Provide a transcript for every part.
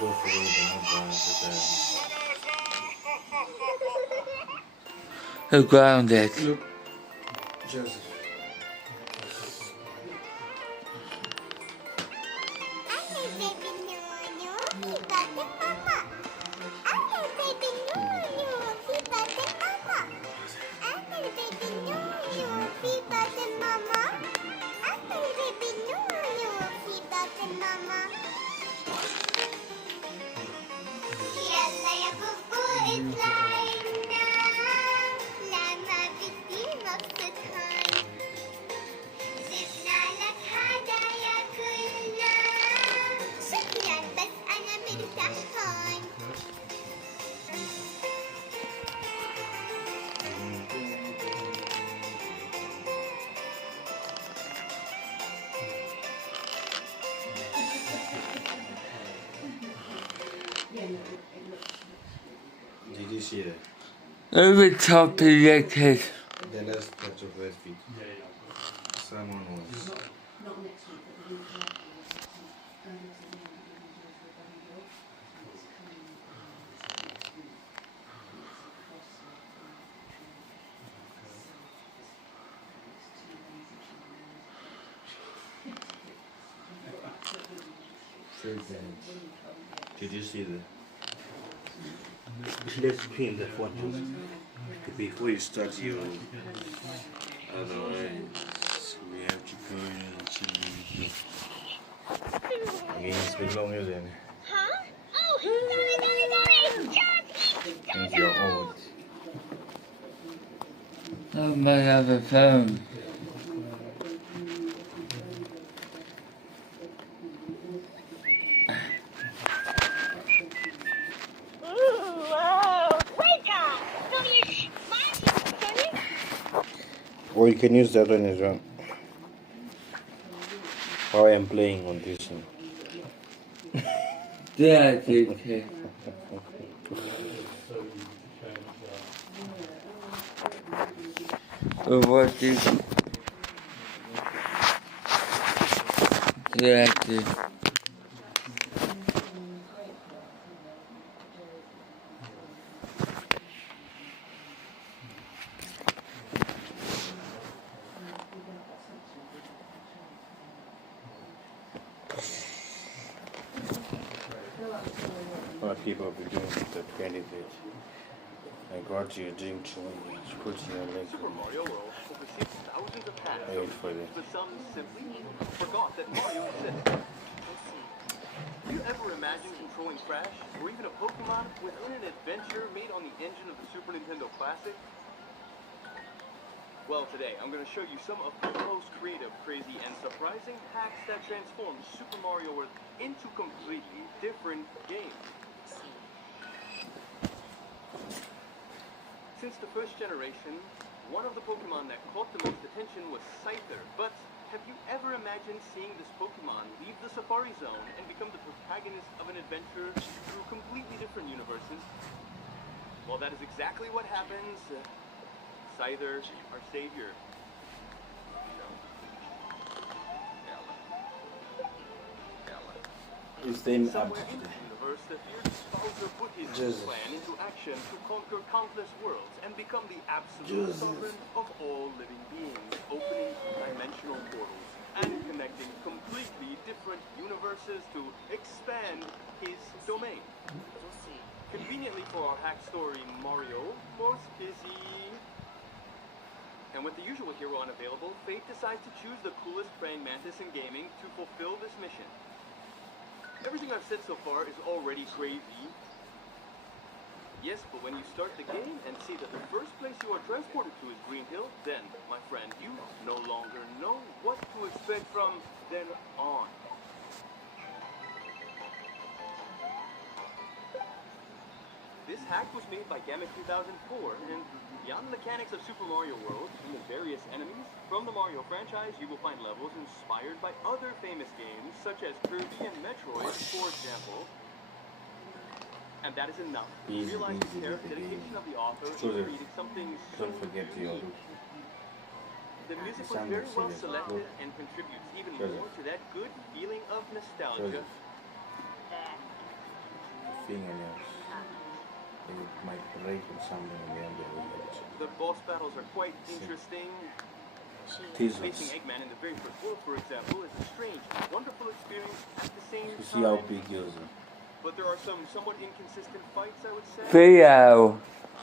go for it, Who grounded? Look, Joseph. Did you see that? Over top of the kid. The last patch of red feet. Someone was. Did you see that? Let's clean that one before you start your. Otherwise, we have to go in and see. Again, it's been longer than. Huh? Oh, sorry. Just And you're old. Oh, my other phone. Or you can use that one as well. How I am playing on this one. Yeah, okay. What is that? What people be doing with the candidate. I got you a drink chewing. Put in your legs. Super Mario World oversees thousands of hacks, I wait for this. but some simply forgot that Mario exists. Do you ever imagine controlling Crash, or even a Pokemon, within an adventure made on the engine of the Super Nintendo Classic? Well, today I'm going to show you some of the most creative, crazy, and surprising hacks that transform Super Mario World into completely different games. Since the first generation, one of the Pokemon that caught the most attention was Scyther, but have you ever imagined seeing this Pokemon leave the Safari Zone and become the protagonist of an adventure through completely different universes? Well, that is exactly what happens. Scyther, our savior. His name Somewhere in this universe, the fierce Bowser put his plan into action to conquer countless worlds and become the absolute sovereign of all living beings, opening dimensional portals and connecting completely different universes to expand his domain. Conveniently for our hack story, Mario was busy. And with the usual hero unavailable, Fate decides to choose the coolest praying mantis in gaming to fulfill this mission. Everything I've said so far is already crazy. Yes, but when you start the game and see that the first place you are transported to is Green Hill, then, my friend, you no longer know what to expect from then on. This hack was made by Gamut 2004, and beyond the mechanics of Super Mario World and the various enemies from the Mario franchise, you will find levels inspired by other famous games, such as Furby and Metroid, for example. And that is enough. Realize the dedication of the author in creating something so Don't forget unique. The music was very well selected and contributes even more to that good feeling of nostalgia. fingernails. It might break or something again. The boss battles are quite interesting. Teasers. Facing Eggman in the very first world, for example, is a strange, wonderful experience at the same You see how time. big he is. But there are some somewhat inconsistent fights, I would say. Video.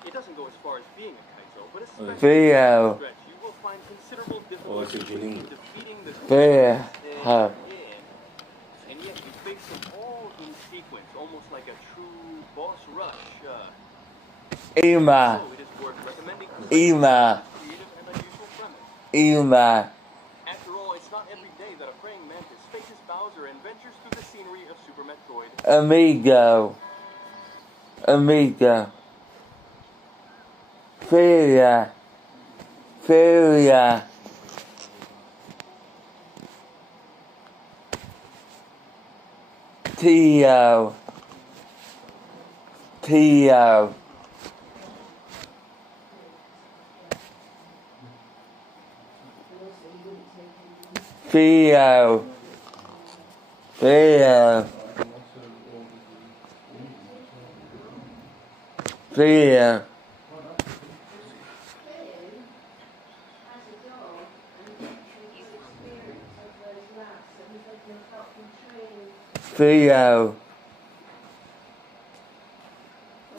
It doesn't go as far as being a Kaizo, but especially Video. in the stretch, you will find considerable Oh, it's a difficulty in Jiling. defeating the Video. and yet you face them all in sequence, almost like a true boss rush. Ima. So it is worth recommending Ima. creative and unusual premise. Ima. After all, it's not every day that a praying mantis faces Bowser and ventures through the scenery of Super Metroid. Amigo. Amigo. Feria. Feria. Tio. Tio. Theo. Theo. Theo. Theo.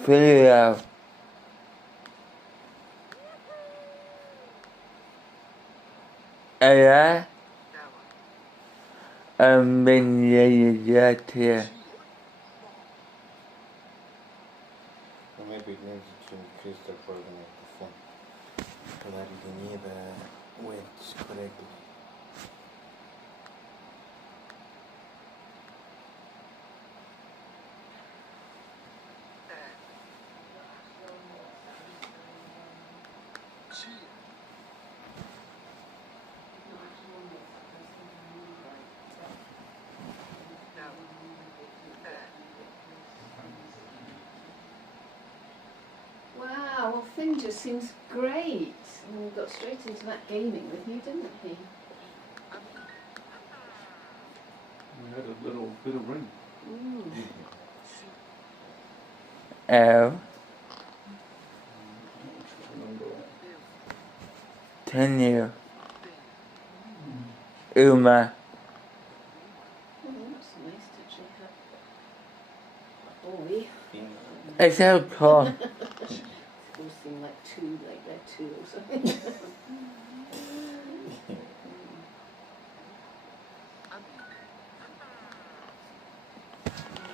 Theo. Ella. Mình ra here. Or maybe it needs to increase the volume of the phone so that you can hear the words correctly. Wow, well Finn just seems great. And we got straight into that gaming with you, didn't he? We had a little bit of rain. L. 10 years. Uma. Oh, that's nice to actually have a boy. It's so cool. Those seem like two, like they're two or something.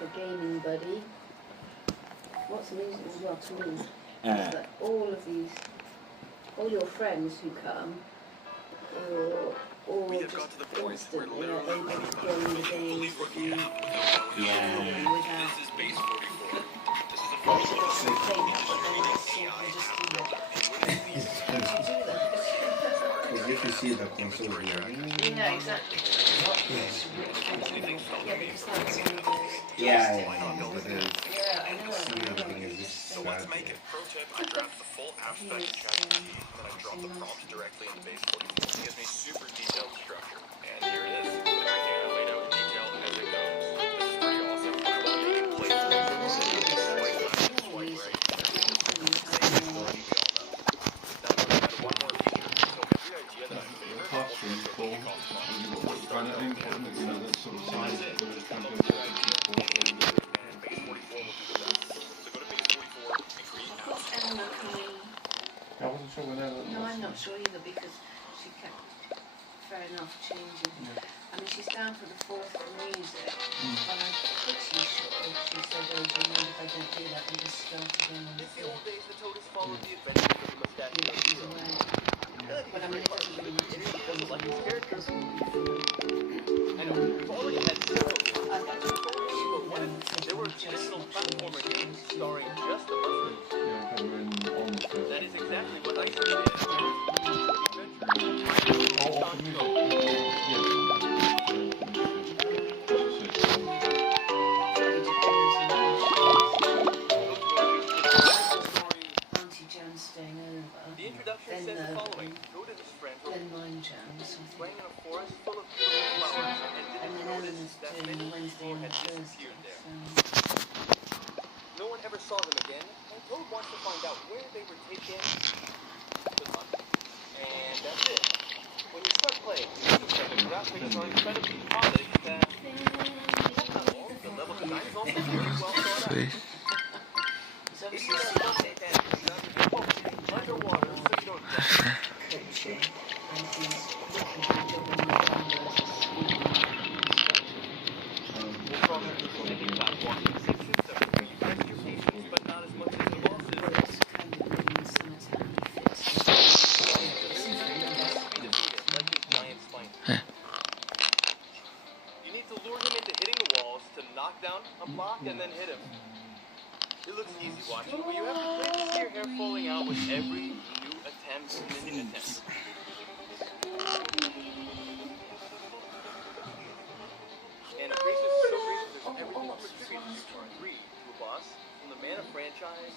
A gaming buddy. What's amazing as well to me is that all of these, all your friends who come, or just instantly are able to play the games with you. Without Because if you see the console here, yeah, exactly. Yeah, because that's one of those. yeah, Yeah, I know. everything is just So what to make it? Pro tip, I grabbed the full abstract ChatGPT and then I dropped the prompt directly into base 44. It gives me super detailed structure. And here it is. Everything I laid out in detail as it goes. This is pretty awesome. I want to make it play for me. Swipe left, swipe right. Same story we all know. Now I'm going to add one more feature. So every idea that I favor, I'll also make it cost one. So we're starting out with that sort of size. We're just trying to go and base 44 will do the rest. So go to base 44 and create apps. What's Emma coming? I wasn't sure whether that No, was. I'm not sure either because she kept, fair enough, changing. I mean, she's down for the fourth for music, but I'm pretty sure she said, oh, do you mind if I don't do that and just start again on the In the old fifth? days, the Toadies followed the adventures of the mustachioed Yeah, she's hero. away. But I mean, it doesn't really matter because Like his character. it's all I know, we've already had several games. I bet you But what if there were traditional platformer games starring just the mushrooms? Yeah, they were in almost first. That is exactly what I did. Oh, for music. Auntie Jan staying over, The introduction then says the following. Go to this friend who then mine Jan's, playing in a forest full of beautiful flowers and and didn't then notice Eleanor's that doing many the Wednesday people and had Thursday. disappeared there. So. saw them again, and Toad wants to find out where they were taken. Good luck. And that's it. When you start playing, you notice that the graphics are incredibly polished and that's not all. The level design is also very well thought out. So If it's you have not paid attention, you're focusing underwater so you don't drown. coaching and he's looking for a job in the numbers as speaking We'll cross the Pacific walking sections that will really test your patience, but not as much as the bosses. it's kind of in summertime fits Like his giant spine. You need to lure him into hitting the walls to knock down a block and then hit him. It looks easy watching, but you have to play to see your hair falling out with every new attempt, minion attempt. And the faces are so great, there's everything from a tribute to Super Mario 3 to a boss from the Mana franchise.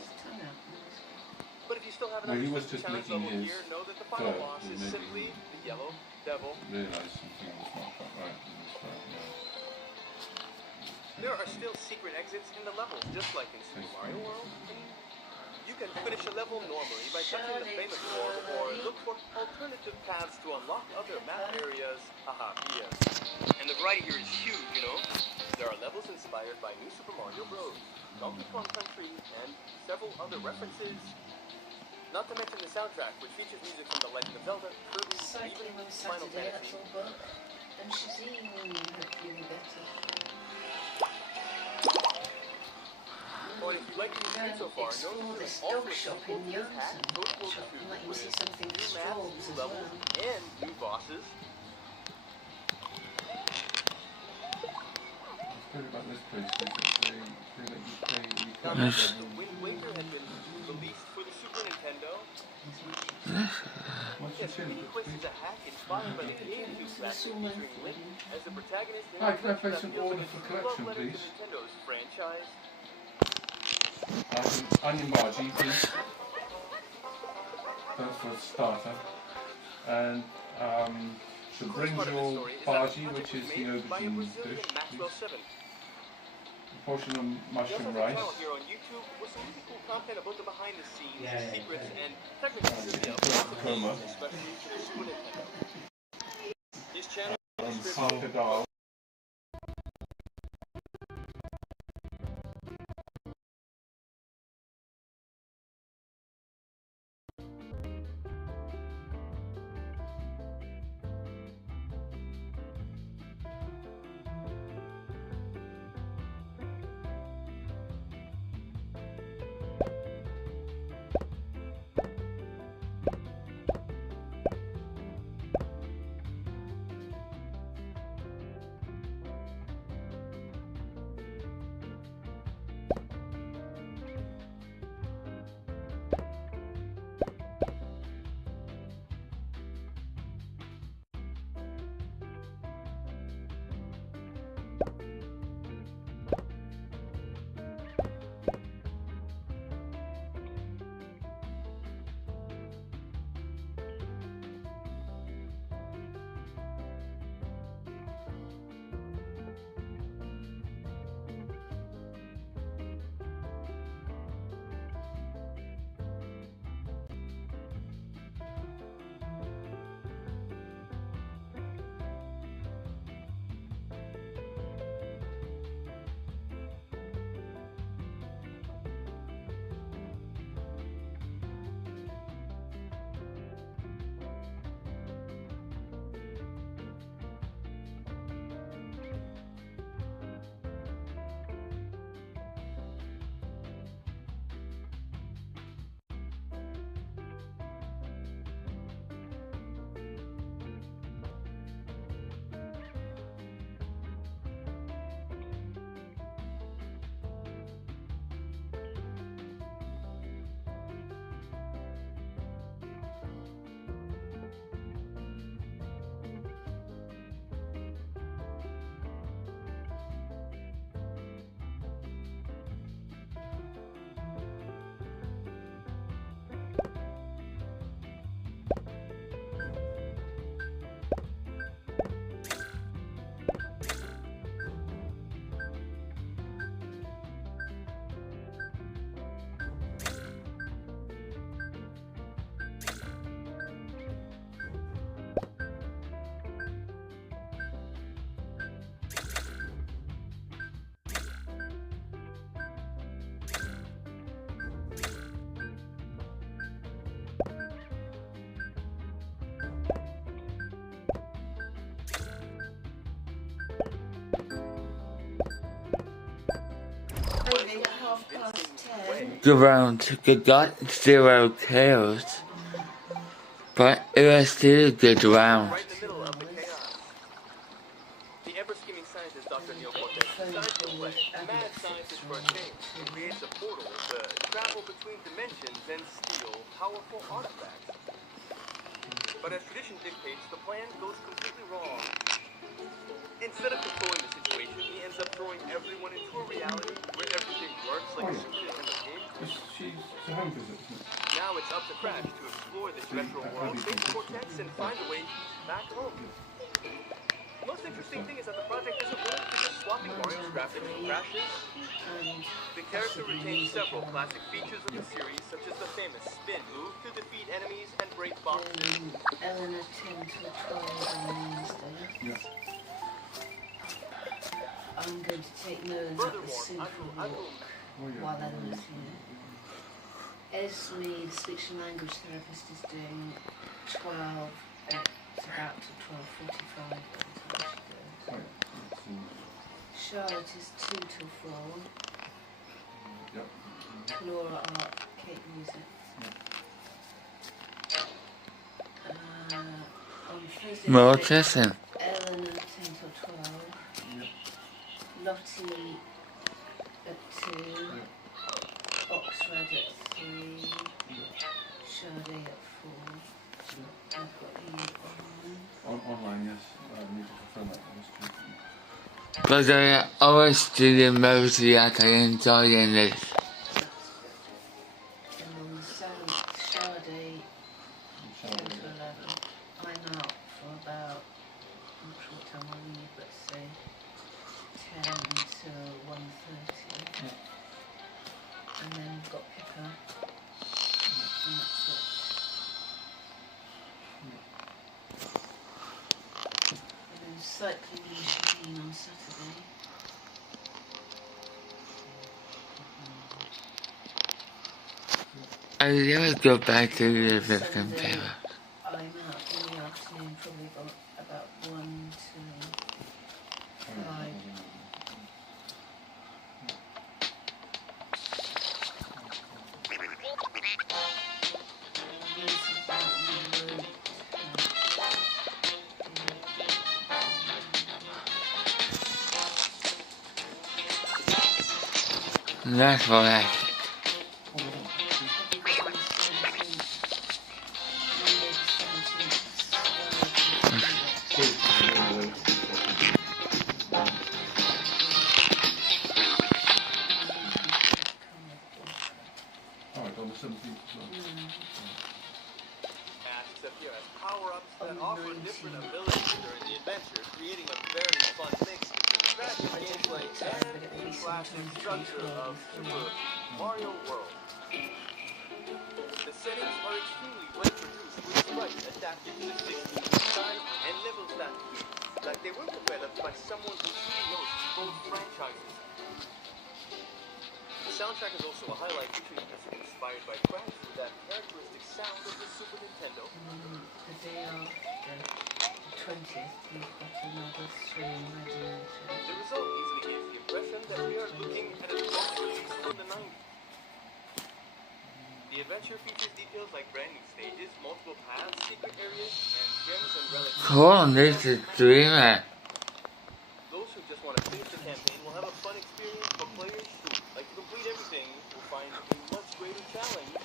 But if you still haven't No, he was understood the just challenge licking level his here, know that the final throat, boss is maybe. simply the Yellow Devil. Realised something was not quite right in his throat, yeah. There are still secret exits in the levels, just like in Super Mario World. You can finish a level normally by touching the famous wall or look for alternative paths to unlock other map areas, haha, vias. And the variety here is huge, you know? There are levels inspired by New Super Mario Bros., Donkey Kong Country, and several other references. Not to mention the soundtrack, which features music from The Legend of Zelda, Furby, and cycling even on Final Saturday, that's Fantasy. all booked. And she's eating hopefully better. Or if you like what you've seen so far, Explore notice this there's also dog a shop sequel in to this hack, Youngton. Toad's World Shop, 2, you might with see something new for maps, straws new as levels, well. and new bosses. What's good about this place is that they let you play, you Now, can Yes. the Wind Waker had been released for the Super Nintendo. What's Yes, your chin? Mini Quest is a hack inspired by the GameCube classic featuring Link as the protagonist. Hi, can I place that an feels order like for a collection, love letter to please? Nintendo's franchise. Onion bhaji, please. That's for a starter. And the The coolest part of this brinjal story is that bhaji, the which project is was the made by a aubergine Brazilian dish, Maxwell please. 7. A portion of We also mushroom have a rice. channel here on YouTube with some really cool content about the behind the scenes, Yeah, secrets, yeah. and technical trivia of lots of games, especially for the Super Nintendo. His channel is Crocodile. 10:30. the round got 0 kills, but it was still a good round. Right in the middle of the chaos. The ever-scheming scientist Dr. Neil Cortez decides to play mad scientist for a change. He creates a portal to travel between dimensions and steal powerful artifacts. But as tradition dictates, the plan goes completely wrong. Instead of controlling the situation, he ends up throwing everyone into a reality where everything works like a Super Nintendo game. She's a home visit, isn't it? Now it's up to Crash to explore this retro world, face Cortex, and find a way back home. Most interesting thing is that the project isn't limited to just swapping Mario's graphics for Crash's. And The character retains several classic features of the series, such as the famous spin move to defeat enemies and break boxes. Eleanor 10 till 12 on Wednesday. Yeah. I'm going to take Merlin up the Furthermore, Central I Walk Oh, yeah. while Eleanor's here. Esme, the speech and language therapist, is doing 12. It's about to 12:45 by the time she goes. Right. It's, Charlotte is 2 till 4. yep. Laura Art, Kate Music. On Thursday More night, kissing. Eleanor 10 till 12. Yep. Lottie at 2. Oxford at 3. Sade at 4. I've got you on. Online, yes. I need to confirm that. That's true. But I always do the most that I enjoy in this. That's good. And on the 7th, Sade 10 to 11. I'm out for about, I'm not sure what time I'll leave, but say 10 until 1:30. And then we've got Pippa. And that's it. And then cycling in Shaheen on Saturday. I never go back to the victim Sunday, paper. I'm out in the afternoon, probably about 1 to 5. This is about the road. That's what I Alright, on the 17th as well. Masks appear as power-ups that offer different abilities during the adventure, creating a very fun mix between Crash gameplay and the classic structure of Super Mario World. The settings are extremely well produced with sprites adapted to the 16-bit style and levels that feel like they were developed by someone who truly knows both franchises. The soundtrack is also a highlight featuring music inspired by Crash with that characteristic sound of the Super Nintendo. The day after, the 20th, we've got another 3 ready. The result easily gives the impression that we are looking at a box release from the 90s. The adventure features details like brand new stages, multiple paths, secret areas, and gems and relics. call this a dreamer. Those who just want to finish the campaign will have a fun experience, but players who like to complete everything will find a much greater challenge.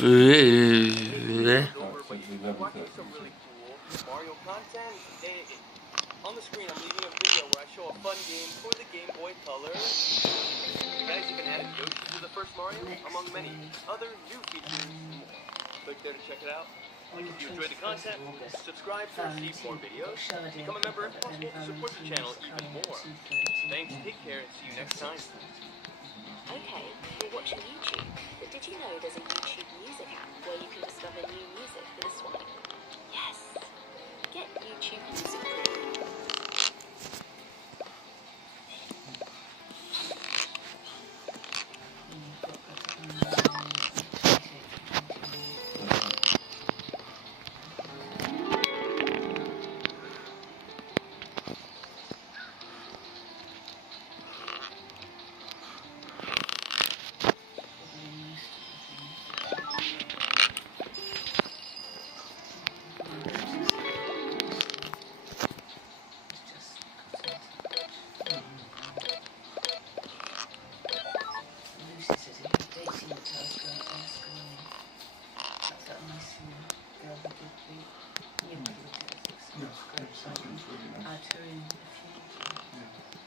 Over, but you can watch some really cool Mario content. On the screen, I'm leaving a video where I show a fun game for the Game Boy Color. The guys even added Yoshi to the first Mario, among many other new features. Click there to check it out. If you enjoyed the content, subscribe to receive more videos, become a member if possible to support the channel even more. Thanks, take care, and see you next time. Okay, you're watching YouTube, but did you know there's a YouTube music app where you can discover new music for the swipe? Yes! Get YouTube Music Premium. let her in if you want to.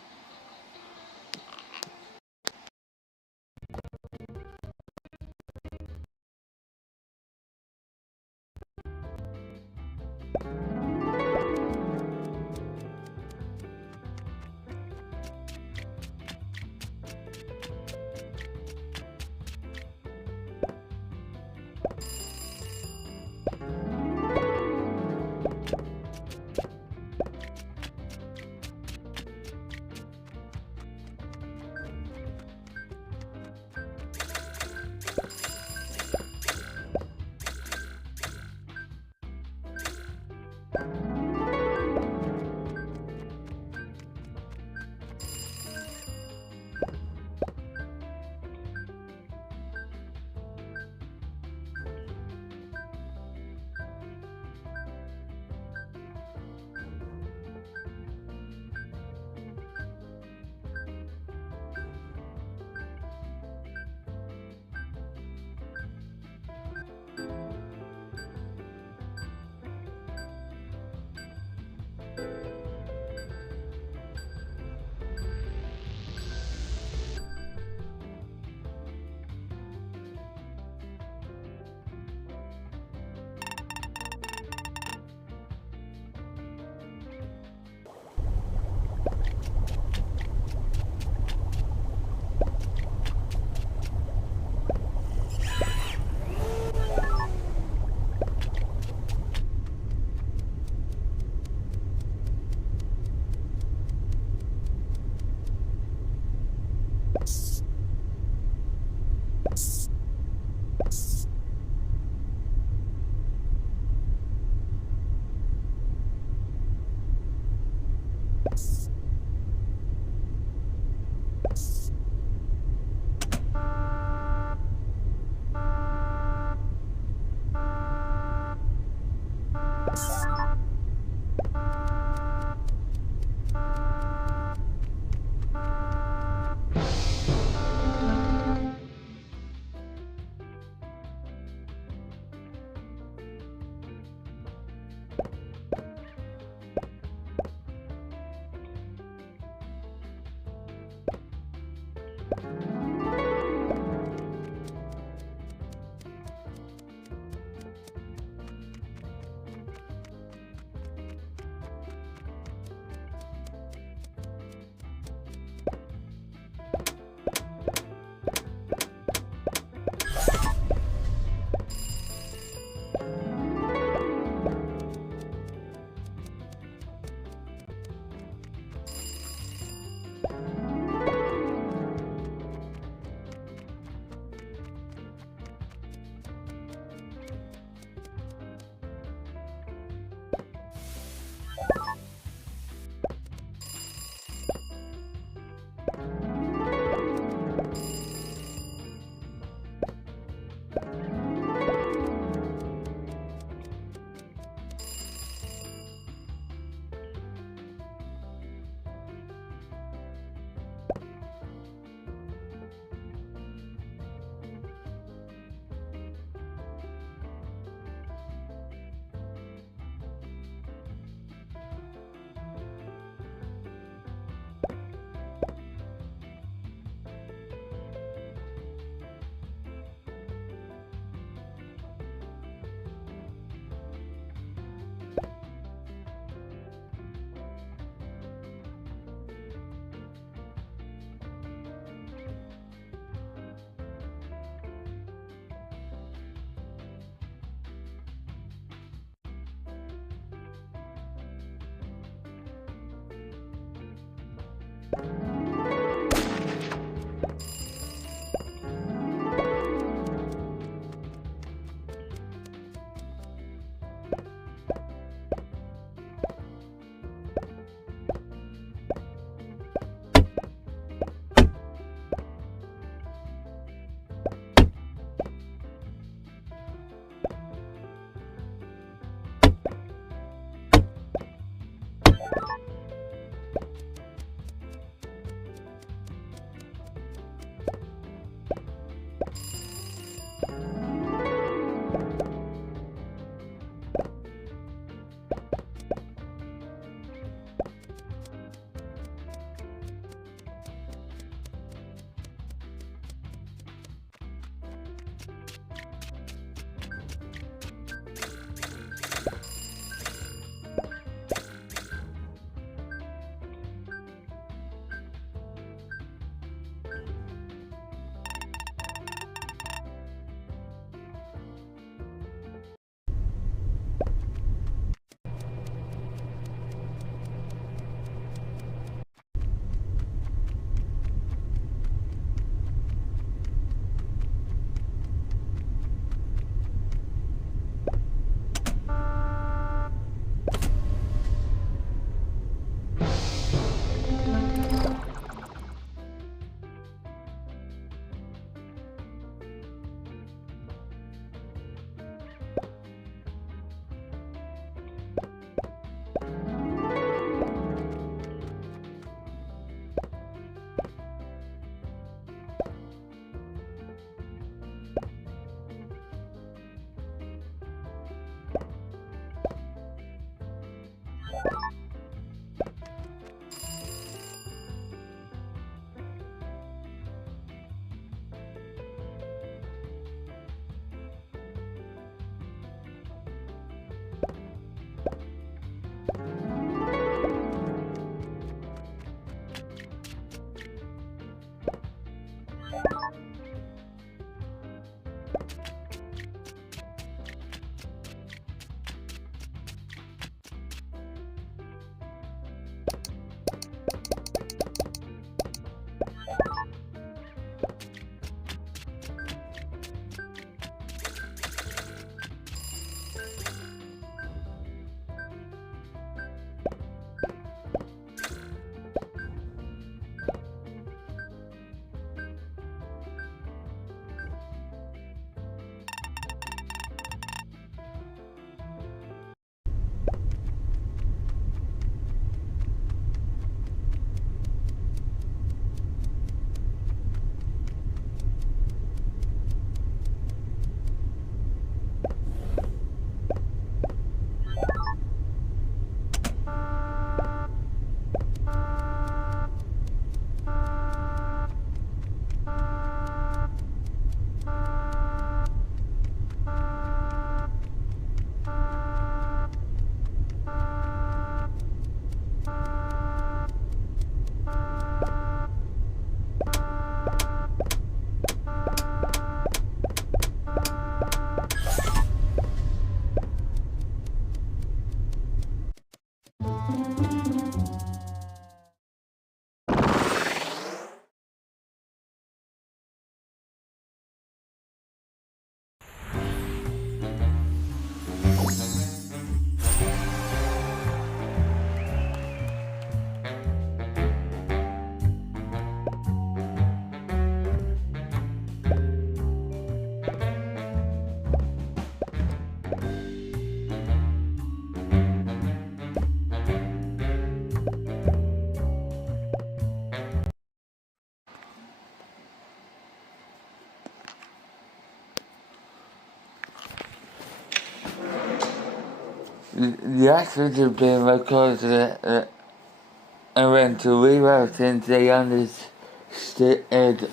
The accident has been recorded and went to reroute since they understood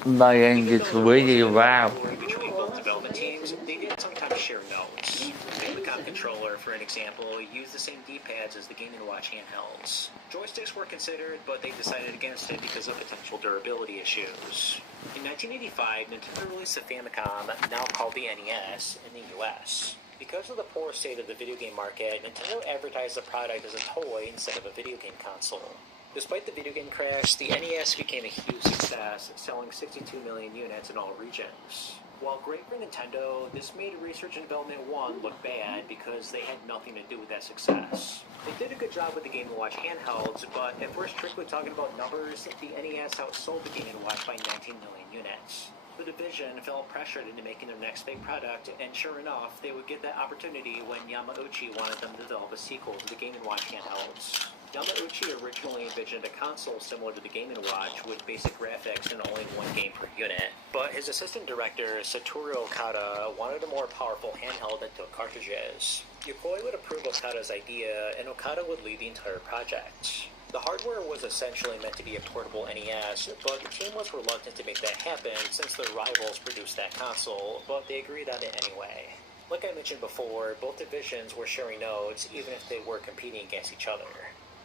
my English really well. Between both development teams, they did sometimes share notes. The Famicom controller, for an example, used the same D-pads as the Game & Watch handhelds. Joysticks were considered, but they decided against it because of potential durability issues. In 1985, Nintendo released the Famicom, now called the NES, in the US. Because of the poor state of the video game market, Nintendo advertised the product as a toy instead of a video game console. Despite the video game crash, the NES became a huge success, selling 62 million units in all regions. While great for Nintendo, this made Research and Development 1 look bad because they had nothing to do with that success. They did a good job with the Game & Watch handhelds, but if we're strictly talking about numbers, the NES outsold the Game & Watch by 19 million units. The division felt pressured into making their next big product, and sure enough, they would get that opportunity when Yamauchi wanted them to develop a sequel to the Game & Watch handhelds. Yamauchi originally envisioned a console similar to the Game & Watch with basic graphics and only one game per unit, but his assistant director, Satoru Okada, wanted a more powerful handheld that took cartridges. Yokoi would approve Okada's idea, and Okada would lead the entire project. The hardware was essentially meant to be a portable NES, but the team was reluctant to make that happen since their rivals produced that console, but they agreed on it anyway. Like I mentioned before, both divisions were sharing nodes even if they were competing against each other.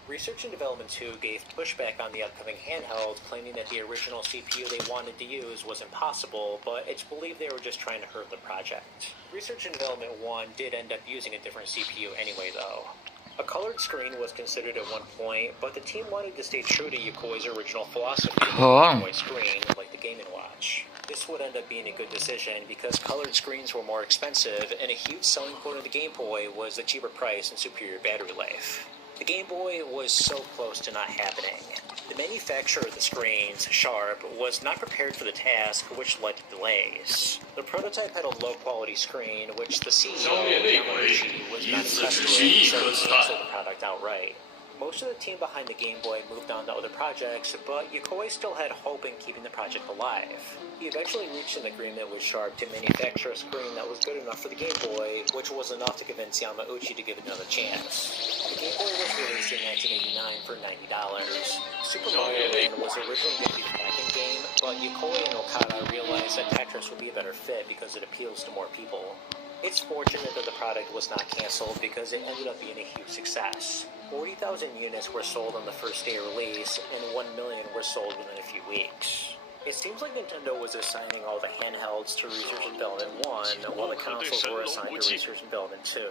Research and Development 2 gave pushback on the upcoming handheld, claiming that the original CPU they wanted to use was impossible, but it's believed they were just trying to hurt the project. Research and Development 1 did end up using a different CPU anyway, though. A colored screen was considered at one point, but the team wanted to stay true to Yokoi's original philosophy of a white screen, like the Game & Watch. This would end up being a good decision because colored screens were more expensive, and a huge selling point of the Game Boy was the cheaper price and superior battery life. The Game Boy was so close to not happening. The manufacturer of the screens, Sharp, was not prepared for the task, which led to delays. The prototype had a low-quality screen, which the CEO, Yamauchi, was not impressed with, so he canceled the product outright. Most of the team behind the Game Boy moved on to other projects, but Yokoi still had hope in keeping the project alive. He eventually reached an agreement with Sharp to manufacture a screen that was good enough for the Game Boy, which was enough to convince Yamauchi to give it another chance. The Game Boy was released in 1989 for $90. Super Mario Land was originally going to be the backing game, but Yokoi and Okada realized that Tetris would be a better fit because it appeals to more people. It's fortunate that the product was not canceled because it ended up being a huge success. 40,000 units were sold on the first day of release, and 1 million were sold within a few weeks. It seems like Nintendo was assigning all the handhelds to Research and Development 1, while the consoles were assigned to Research and Development 2.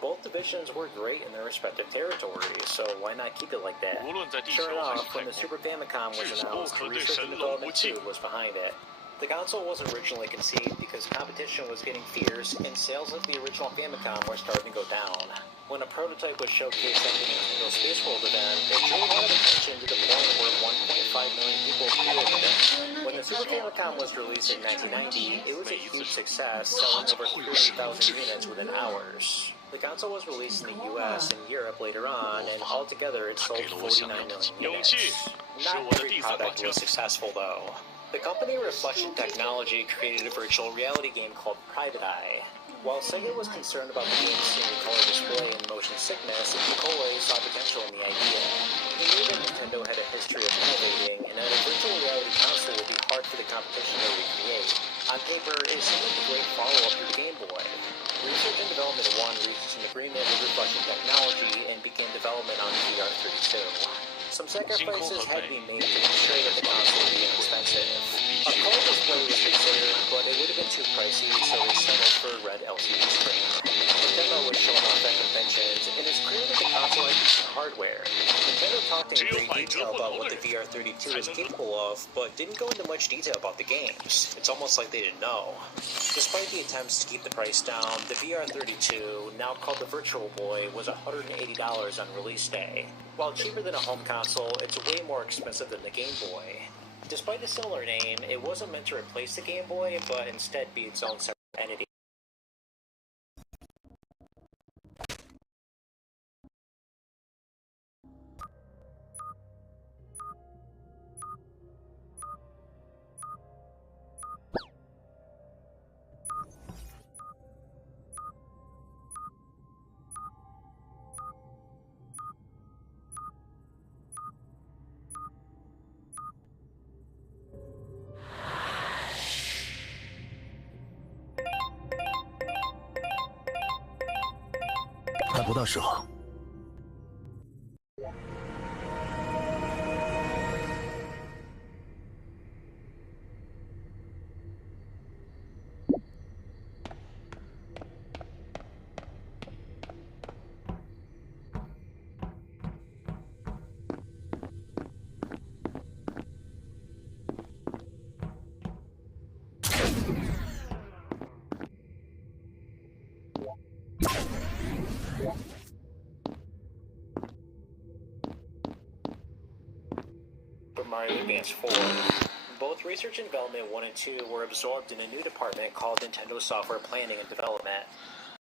Both divisions were great in their respective territories, so why not keep it like that? Sure enough, when the Super Famicom was announced, Research and Development 2 was behind it. The console was originally conceived because competition was getting fierce and sales of the original Famicom were starting to go down. When a prototype was showcased at the Nintendo Space World event, it drew a lot of attention to the point where 1.5 million people pre-ordered it. When the Super Famicom was released in 1990, it was a huge success, selling over 30,000 units within hours. The console was released in the US and Europe later on, and altogether it sold 49 million units. Not every product was successful, though. The company Reflection Technology created a virtual reality game called Private Eye. While Sega was concerned about the game's seeing color display and motion sickness, Yokoi saw potential in the idea. He knew that Nintendo had a history of innovating, and that a virtual reality console would be hard for the competition to recreate. On paper, it seemed like a great follow-up to the Game Boy. Research and Development 1 reached an agreement with Reflection Technology and began development on the VR32. Some sacrifices had to be made to ensure that the console would be inexpensive. A color display was considered, but it would have been too pricey, so they settled for a red LCD screen. The demo was shown off at conventions, and it's clear that the console had decent hardware. The talked in great detail about what the VR32 is capable of, but didn't go into much detail about the games. It's almost like they didn't know. Despite the attempts to keep the price down, the VR32, now called the Virtual Boy, was $180 on release day. While cheaper than a home console, it's way more expensive than the Game Boy. Despite the similar name, it wasn't meant to replace the Game Boy, but instead be its own separate entity. Mario Advance 4. Both Research and Development 1 and 2 were absorbed in a new department called Nintendo Software Planning and Development.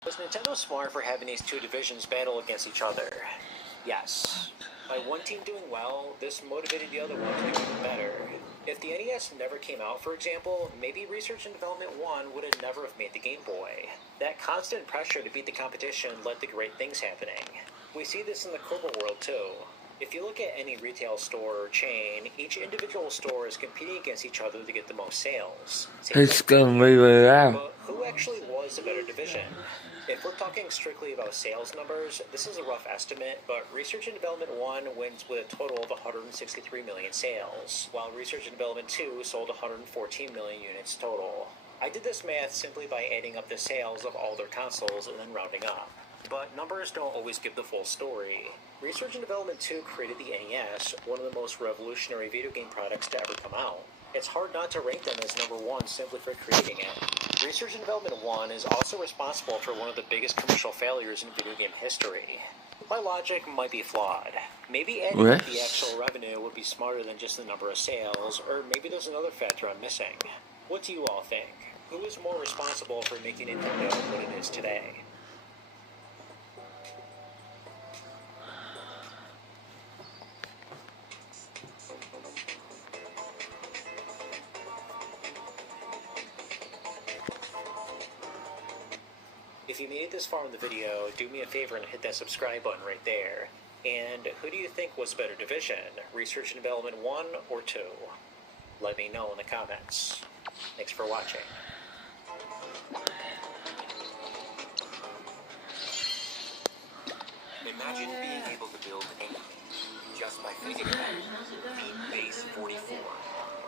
Was Nintendo smart for having these two divisions battle against each other? Yes. By one team doing well, this motivated the other one to do even better. If the NES never came out, for example, maybe Research and Development 1 would have never have made the Game Boy. That constant pressure to beat the competition led to great things happening. We see this in the corporate world too. If you look at any retail store or chain, each individual store is competing against each other to get the most sales. It's gonna leave it out. But who actually was the better division? If we're talking strictly about sales numbers, this is a rough estimate, but Research and Development 1 wins with a total of 163 million sales, while Research and Development 2 sold 114 million units total. I did this math simply by adding up the sales of all their consoles and then rounding up. But numbers don't always give the full story. Research and Development 2 created the NES, one of the most revolutionary video game products to ever come out. It's hard not to rank them as number one simply for creating it. Research and Development 1 is also responsible for one of the biggest commercial failures in video game history. My logic might be flawed. Maybe adding up the actual revenue would be smarter than just the number of sales, or maybe there's another factor I'm missing. What do you all think? Who is more responsible for making Nintendo what it is today? If you made it this far in the video, do me a favor and hit that subscribe button right there. And who do you think was a better division, Research and Development 1 or 2? Let me know in the comments. Thanks for watching. Imagine being able to build anything just by thinking about it. Meet Base 44,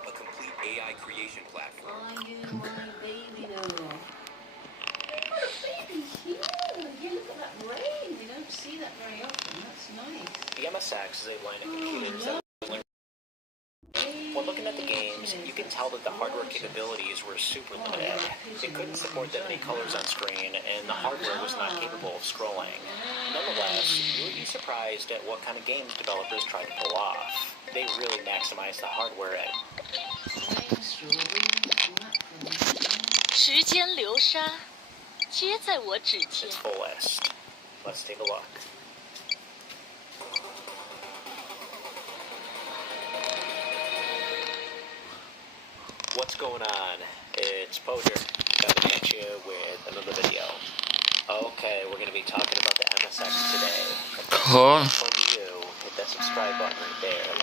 a complete AI creation platform. Are you my baby now? Baby here. You look at that rain. You don't see that very often. That's nice. The MSX is a line of computers that when looking at the games, you can tell that the hardware capabilities were super limited. It couldn't support that many colors on screen, and the hardware was not capable of scrolling. Nonetheless, you would be surprised at what kind of games developers tried to pull off. They really maximized the hardware at 时间流沙，皆在我指尖。 its fullest. Let's take a look. What's going on? It's Poser coming at you with another video. Okay, we're going to be talking about the MSX today. Cool. For you, hit that subscribe button right there.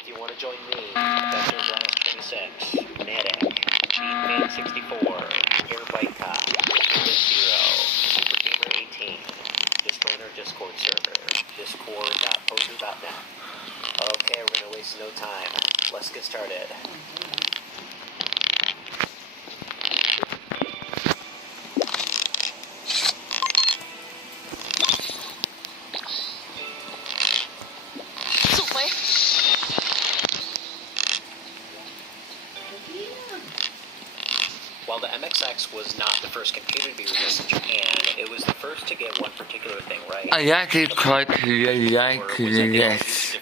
If you want to join me, Dr. Blast 26, Natic, Beatman 64, Airbyte Cop, Zero, Super Gamer 18, just join our Discord server, discord.poser.net. Okay, we're going to waste no time. Let's get started. was not the first computer to be released in Japan. It was the first to get one particular thing right. I actually quite really like this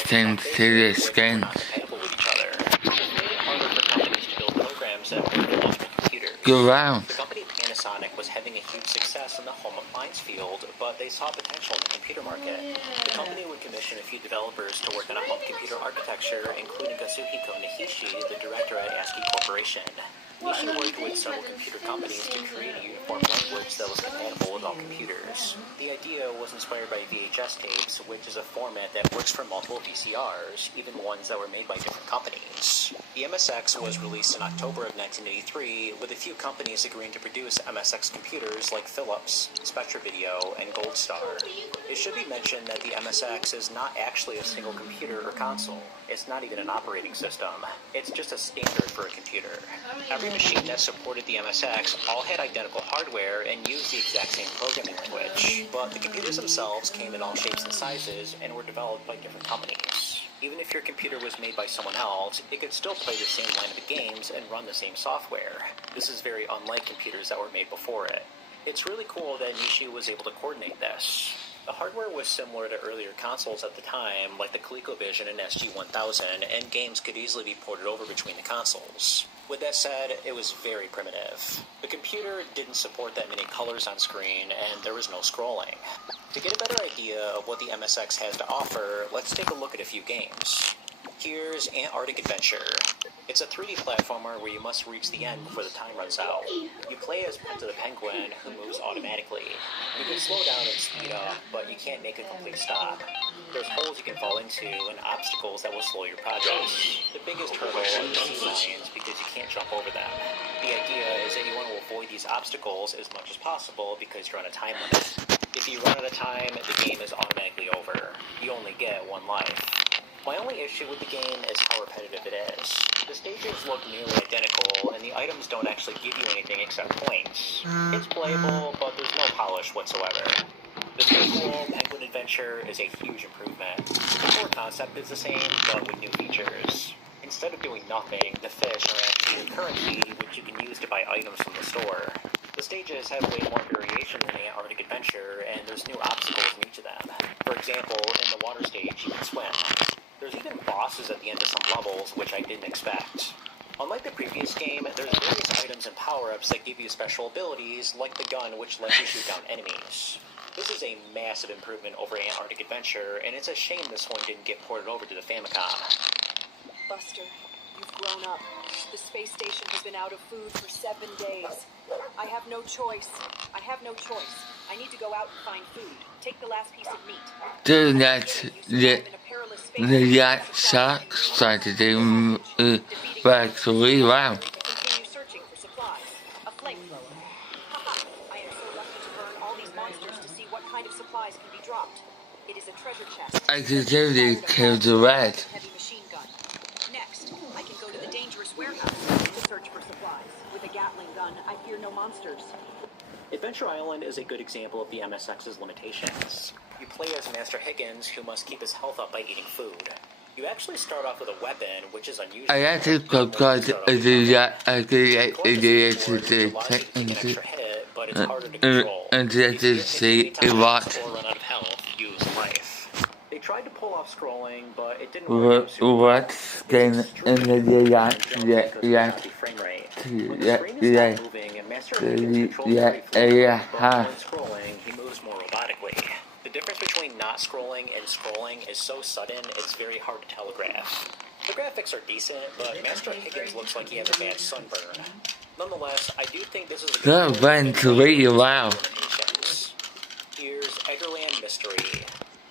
thing to this game. Go round. The company Panasonic was having a huge success in the home appliance field, but they saw potential in the computer market. The company would commission a few developers to work on a home computer architecture, including Kazuhiko Nihishi, the director at ASCII Corporation. Nishi worked with several computer companies to create a uniform language that was compatible with all computers. The idea was inspired by VHS tapes, which is a format that works for multiple VCRs, even ones that were made by different companies. The MSX was released in October of 1983, with a few companies agreeing to produce MSX computers like Philips, Spectra Video, and Gold Star. It should be mentioned that the MSX is not actually a single computer or console. It's not even an operating system. It's just a standard for a computer. Every machine that supported the MSX all had identical hardware and used the exact same programming language, but the computers themselves came in all shapes and sizes and were developed by different companies. Even if your computer was made by someone else, it could still play the same line of games and run the same software. This is very unlike computers that were made before it. It's really cool that Nishi was able to coordinate this. The hardware was similar to earlier consoles at the time, like the ColecoVision and SG-1000, and games could easily be ported over between the consoles. With that said, it was very primitive. The computer didn't support that many colors on screen, and there was no scrolling. To get a better idea of what the MSX has to offer, let's take a look at a few games. Here's Antarctic Adventure. It's a 3D platformer where you must reach the end before the time runs out. You play as Penta the Penguin, who moves automatically. You can slow down and speed up, but you can't make a complete stop. There's holes you can fall into and obstacles that will slow your progress. The biggest hurdle are the sea lions because you can't jump over them. The idea is that you want to avoid these obstacles as much as possible because you're on a time limit. If you run out of time, the game is automatically over. You only get one life. My only issue with the game is how repetitive it is. The stages look nearly identical, and the items don't actually give you anything except points. It's playable, but there's no polish whatsoever. The sequel, Penguin Adventure, is a huge improvement. The core concept is the same, but with new features. Instead of doing nothing, the fish are actually your currency, which you can use to buy items from the store. The stages have way more variation than the Antarctic Adventure, and there's new obstacles in each of them. For example, in the water stage, you can swim. There's even bosses at the end of some levels, which I didn't expect. Unlike the previous game, there's various items and power-ups that give you special abilities, like the gun, which lets you shoot down enemies. This is a massive improvement over Antarctic Adventure, and it's a shame this one didn't get ported over to the Famicom. Buster, you've grown up. The space station has been out of food for 7 days. I have no choice. I need to go out and find food. Take the last piece of meat. Doing that, the shark started to back 3 rounds. Continue searching for supplies. A flamethrower. Haha, I am so lucky to burn all these monsters to see what kind of supplies can be dropped. It is a treasure chest. I could totally kill the rat. Heavy machine gun. Next, I can go to the dangerous warehouse to search for supplies. With a Gatling gun, I fear no monsters. Adventure Island is a good example of the MSX's limitations. You play as Master Higgins, who must keep his health up by eating food. You actually start off with a weapon, which is unusual. I actually forgot to do that. I did but it's harder to control. And just to see a lot. Or run out of health, use life. They tried to pull off scrolling, but it didn't work. What's going in the frame rate. Scrolling, he moves more robotically. The difference between not scrolling and scrolling is so sudden, it's very hard to telegraph. The graphics are decent, but Master Higgins looks like he has a bad sunburn. Nonetheless, I do think this is a good wow. Here's Eggerland Mystery.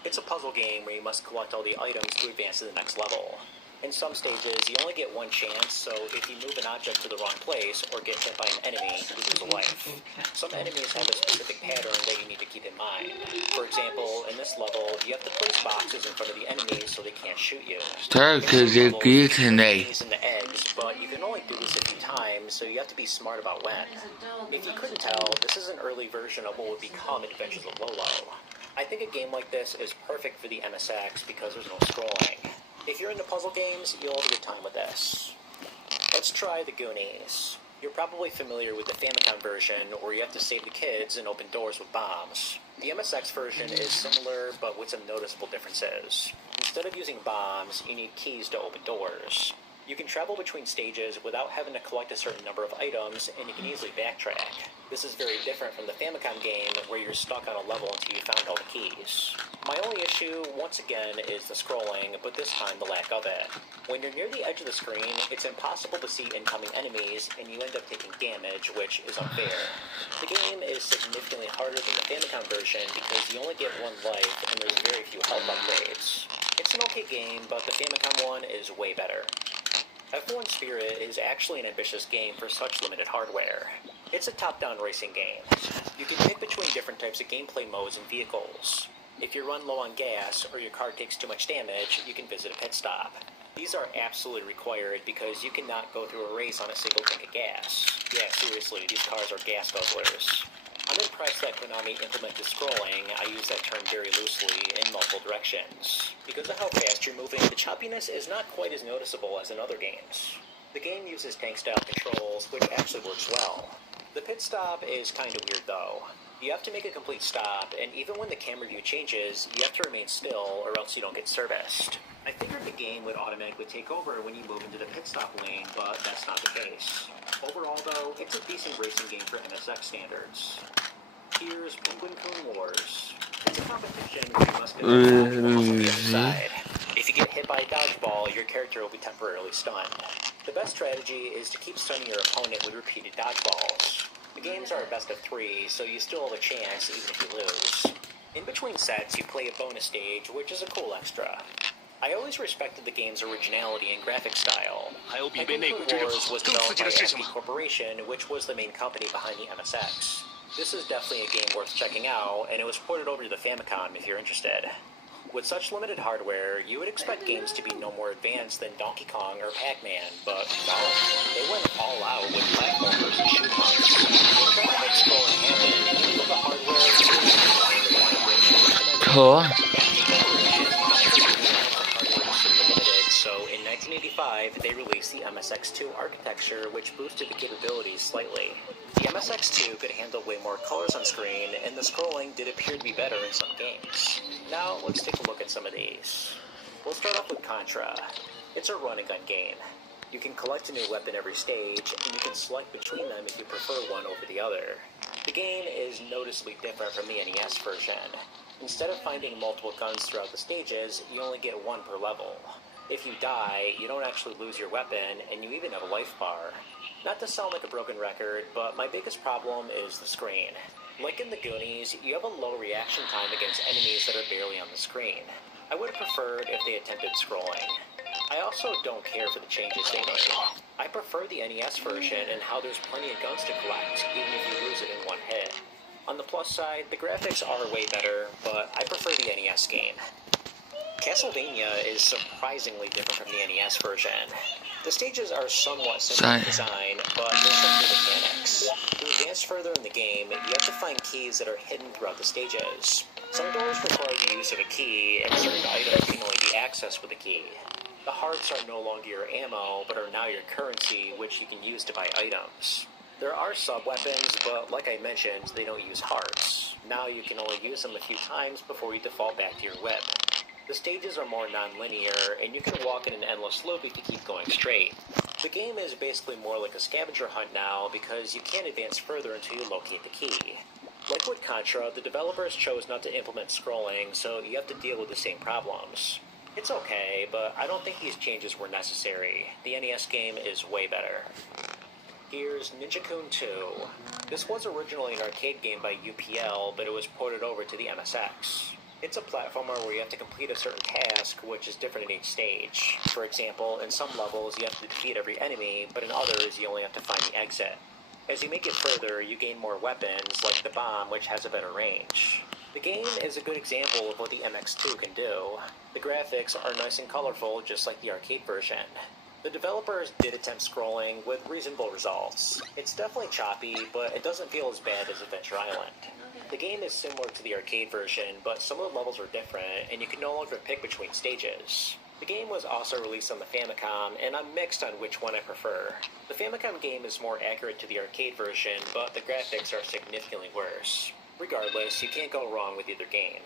It's a puzzle game where you must collect all the items to advance to the next level. In some stages, you only get one chance, so if you move an object to the wrong place or get hit by an enemy, you lose a life. Some enemies have a specific pattern that you need to keep in mind. For example, in this level, you have to place boxes in front of the enemies so they can't shoot you. In the eggs, but you can only do this a few times, so you have to be smart about when. If you couldn't tell, this is an early version of what would become Adventures of Lolo. I think a game like this is perfect for the MSX because there's no scrolling. If you're into puzzle games, you'll have a good time with this. Let's try The Goonies. You're probably familiar with the Famicom version, where you have to save the kids and open doors with bombs. The MSX version is similar, but with some noticeable differences. Instead of using bombs, you need keys to open doors. You can travel between stages without having to collect a certain number of items, and you can easily backtrack. This is very different from the Famicom game, where you're stuck on a level until you found all the keys. My only issue, once again, is the scrolling, but this time the lack of it. When you're near the edge of the screen, it's impossible to see incoming enemies, and you end up taking damage, which is unfair. The game is significantly harder than the Famicom version because you only get one life, and there's very few health upgrades. It's an okay game, but the Famicom one is way better. F1 Spirit is actually an ambitious game for such limited hardware. It's a top-down racing game. You can pick between different types of gameplay modes and vehicles. If you run low on gas or your car takes too much damage, you can visit a pit stop. These are absolutely required because you cannot go through a race on a single tank of gas. Yeah, seriously, these cars are gas guzzlers. I'm impressed that Konami implemented scrolling, I use that term very loosely, in multiple directions. Because of how fast you're moving, the choppiness is not quite as noticeable as in other games. The game uses tank-style controls, which actually works well. The pit stop is kind of weird though. You have to make a complete stop, and even when the camera view changes, you have to remain still or else you don't get serviced. I figured the game would automatically take over when you move into the pit stop lane, but that's not the case. Overall though, it's a decent racing game for MSX standards. Here's Penguin Coon Wars. It's a competition where you must get a dodgeball on the other side. If you get hit by a dodgeball, your character will be temporarily stunned. The best strategy is to keep stunning your opponent with repeated dodgeballs. The games are a best of 3, so you still have a chance even if you lose. In between sets, you play a bonus stage, which is a cool extra. I always respected the game's originality and graphic style. Penguin Coon Wars was developed by FB Corporation, which was the main company behind the MSX. This is definitely a game worth checking out, and it was ported over to the Famicom if you're interested. With such limited hardware, you would expect games to be no more advanced than Donkey Kong or Pac-Man, but no, they went all out with platformers and shoot-'em-ups. They tried to make scrolling happen, even though the hardware is Cool. So in 1985, they released the MSX2 architecture, which boosted the capabilities slightly. The MSX2 could handle way more colors on screen, and the scrolling did appear to be better in some games. Now, let's take a look at some of these. We'll start off with Contra. It's a run-and-gun game. You can collect a new weapon every stage, and you can select between them if you prefer one over the other. The game is noticeably different from the NES version. Instead of finding multiple guns throughout the stages, you only get one per level. If you die, you don't actually lose your weapon, and you even have a life bar. Not to sound like a broken record, but my biggest problem is the screen. Like in the Goonies, you have a low reaction time against enemies that are barely on the screen. I would have preferred if they attempted scrolling. I also don't care for the changes they made. I prefer the NES version and how there's plenty of guns to collect, even if you lose it in one hit. On the plus side, the graphics are way better, but I prefer the NES game. Castlevania is surprisingly different from the NES version. The stages are somewhat similar in design, but there's some new mechanics. To advance further in the game, you have to find keys that are hidden throughout the stages. Some doors require the use of a key, and certain items can only be accessed with a key. The hearts are no longer your ammo, but are now your currency, which you can use to buy items. There are sub-weapons, but like I mentioned, they don't use hearts. Now you can only use them a few times before you default back to your whip. The stages are more non-linear, and you can walk in an endless loop if you keep going straight. The game is basically more like a scavenger hunt now, because you can't advance further until you locate the key. Like with Contra, the developers chose not to implement scrolling, so you have to deal with the same problems. It's okay, but I don't think these changes were necessary. The NES game is way better. Here's Ninja Coon 2. This was originally an arcade game by UPL, but it was ported over to the MSX. It's a platformer where you have to complete a certain task, which is different in each stage. For example, in some levels you have to defeat every enemy, but in others you only have to find the exit. As you make it further, you gain more weapons, like the bomb, which has a better range. The game is a good example of what the MX2 can do. The graphics are nice and colorful, just like the arcade version. The developers did attempt scrolling with reasonable results. It's definitely choppy, but it doesn't feel as bad as Adventure Island. The game is similar to the arcade version, but some of the levels are different, and you can no longer pick between stages. The game was also released on the Famicom, and I'm mixed on which one I prefer. The Famicom game is more accurate to the arcade version, but the graphics are significantly worse. Regardless, you can't go wrong with either game.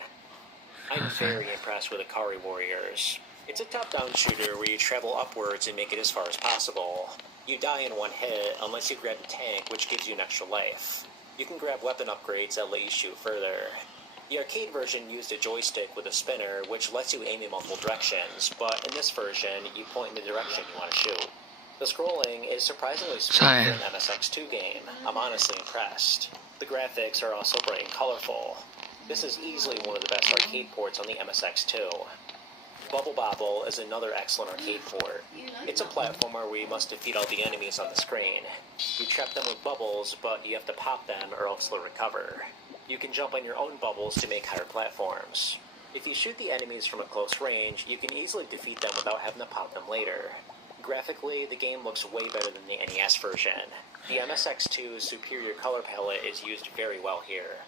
I'm very impressed with Akari Warriors. It's a top-down shooter where you travel upwards and make it as far as possible. You die in one hit unless you grab a tank, which gives you an extra life. You can grab weapon upgrades that let you shoot further. The arcade version used a joystick with a spinner, which lets you aim in multiple directions, but in this version, you point in the direction you want to shoot. The scrolling is surprisingly smooth for an MSX2 game. I'm honestly impressed. The graphics are also bright and colorful. This is easily one of the best arcade ports on the MSX2. Bubble Bobble is another excellent arcade port. It's a platformer where you must defeat all the enemies on the screen. You trap them with bubbles, but you have to pop them or else they'll recover. You can jump on your own bubbles to make higher platforms. If you shoot the enemies from a close range, you can easily defeat them without having to pop them later. Graphically, the game looks way better than the NES version. The MSX2's superior color palette is used very well here.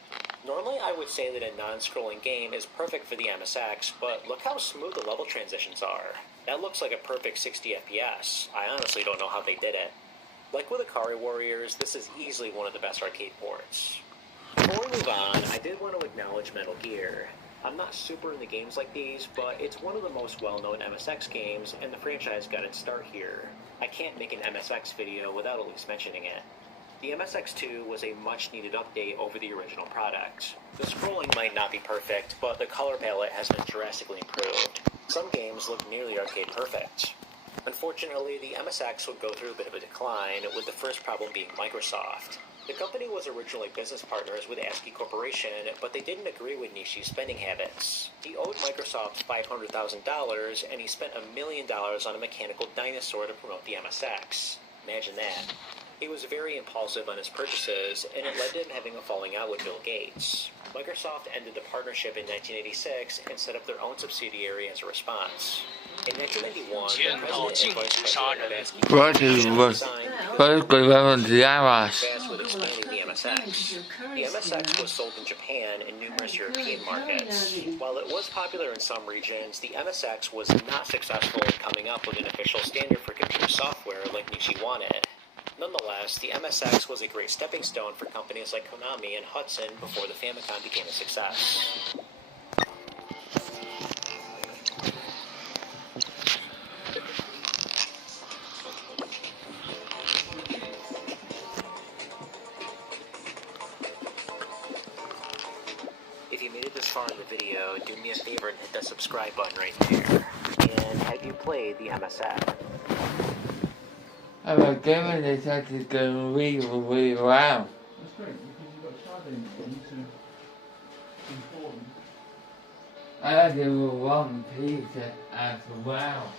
Normally, I would say that a non-scrolling game is perfect for the MSX, but look how smooth the level transitions are. That looks like a perfect 60 FPS. I honestly don't know how they did it. Like with Akari Warriors, this is easily one of the best arcade ports. Before we move on, I did want to acknowledge Metal Gear. I'm not super into games like these, but it's one of the most well-known MSX games, and the franchise got its start here. I can't make an MSX video without at least mentioning it. The MSX2 was a much-needed update over the original product. The scrolling might not be perfect, but the color palette has been drastically improved. Some games look nearly arcade perfect. Unfortunately, the MSX would go through a bit of a decline, with the first problem being Microsoft. The company was originally business partners with ASCII Corporation, but they didn't agree with Nishi's spending habits. He owed Microsoft $500,000, and he spent $1 million on a mechanical dinosaur to promote the MSX. Imagine that. He was very impulsive on his purchases, and it led to him having a falling out with Bill Gates. Microsoft ended the partnership in 1986 and set up their own subsidiary as a response. In 1991, the president and vice president of ASCII Corporation signed with expanding the MSX. The MSX was sold in Japan and numerous European markets. While it was popular in some regions, the MSX was not successful in coming up with an official standard for computer software like Nishi wanted. Nonetheless, the MSX was a great stepping stone for companies like Konami and Hudson before the Famicom became a success. If you made it this far in the video, do me a favor and hit that subscribe button right there. And have you played the MSX? I'm a gamer that's actually going really well. That's great, because you've got sardines to inform. I like it with one pizza as well.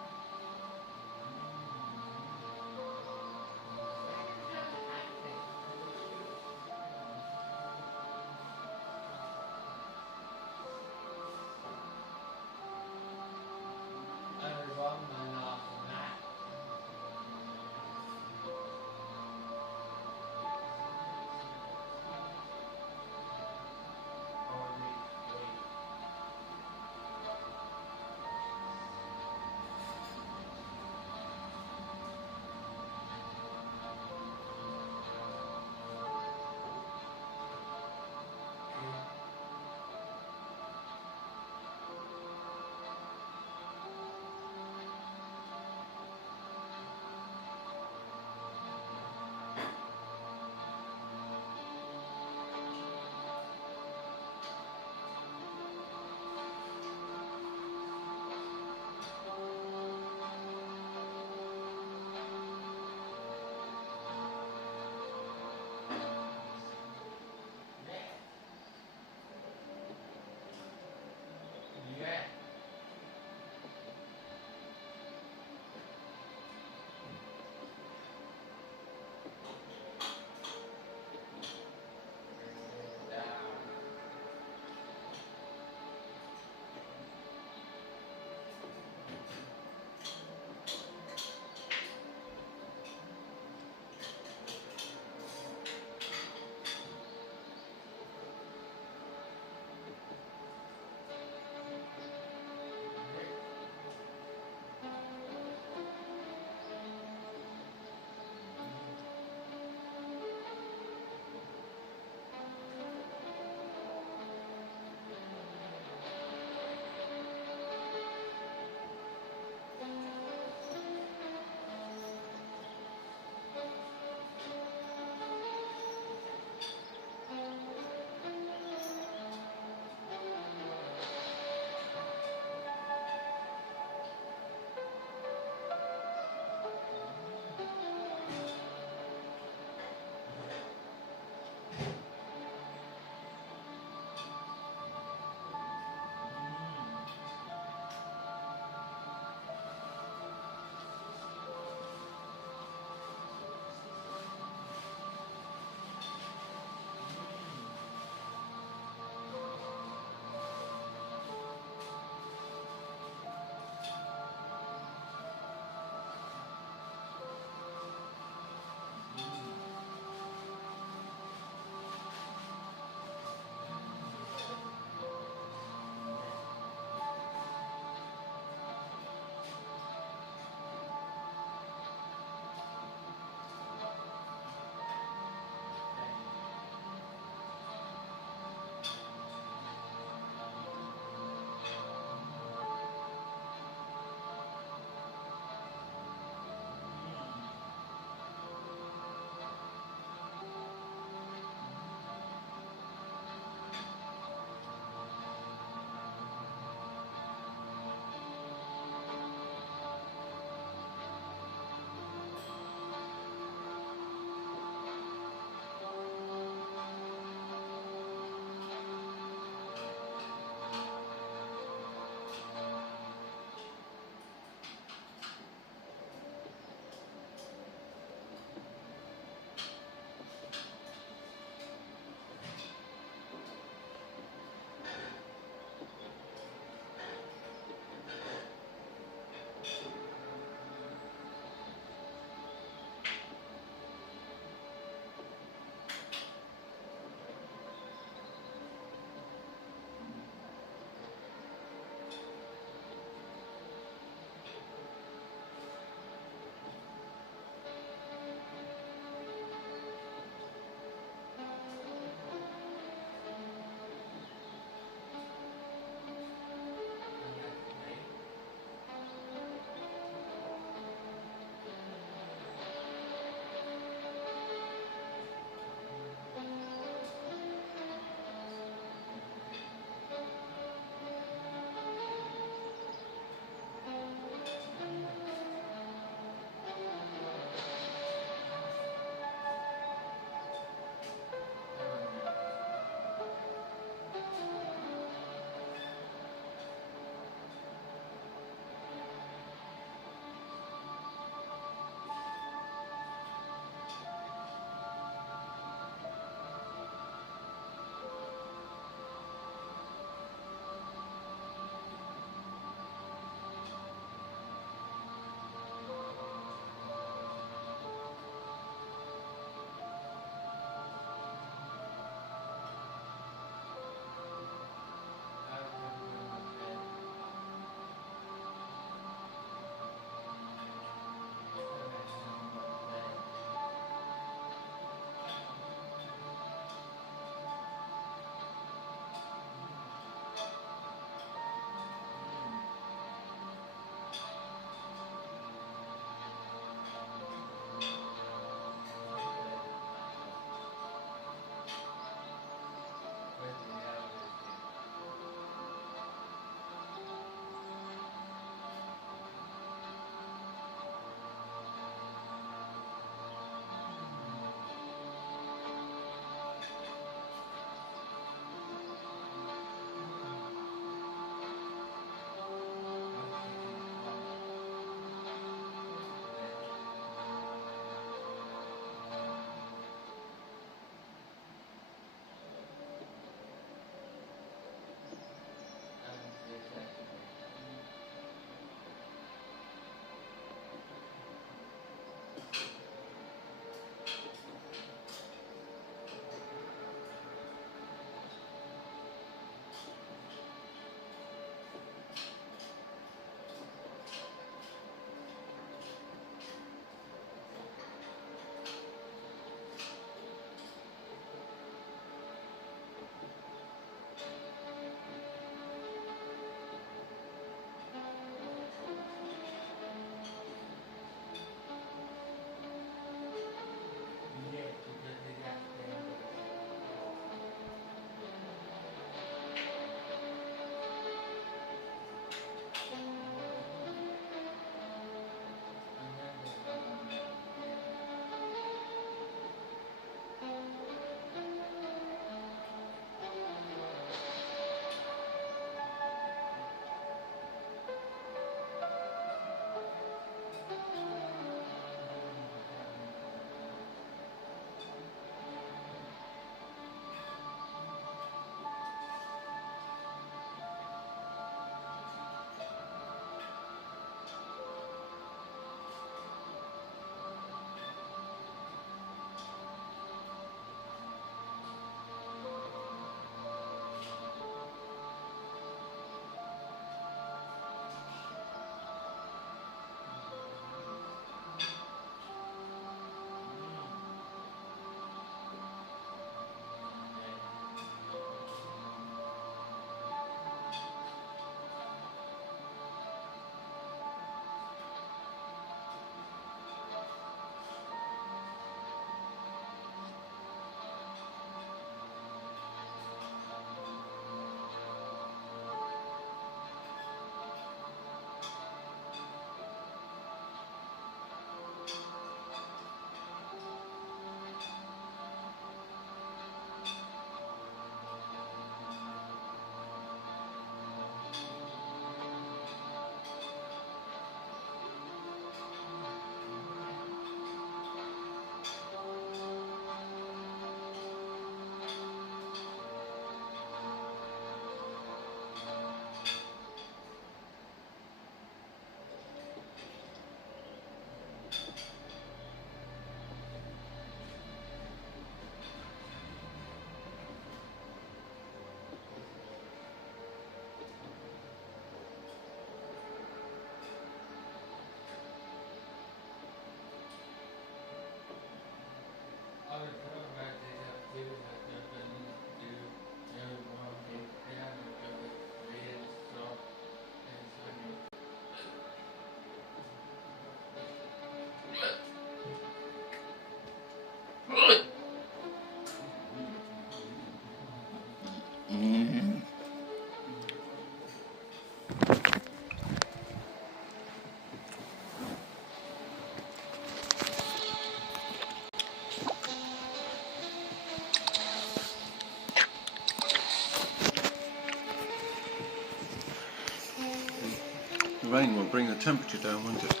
The rain will bring the temperature down, won't it?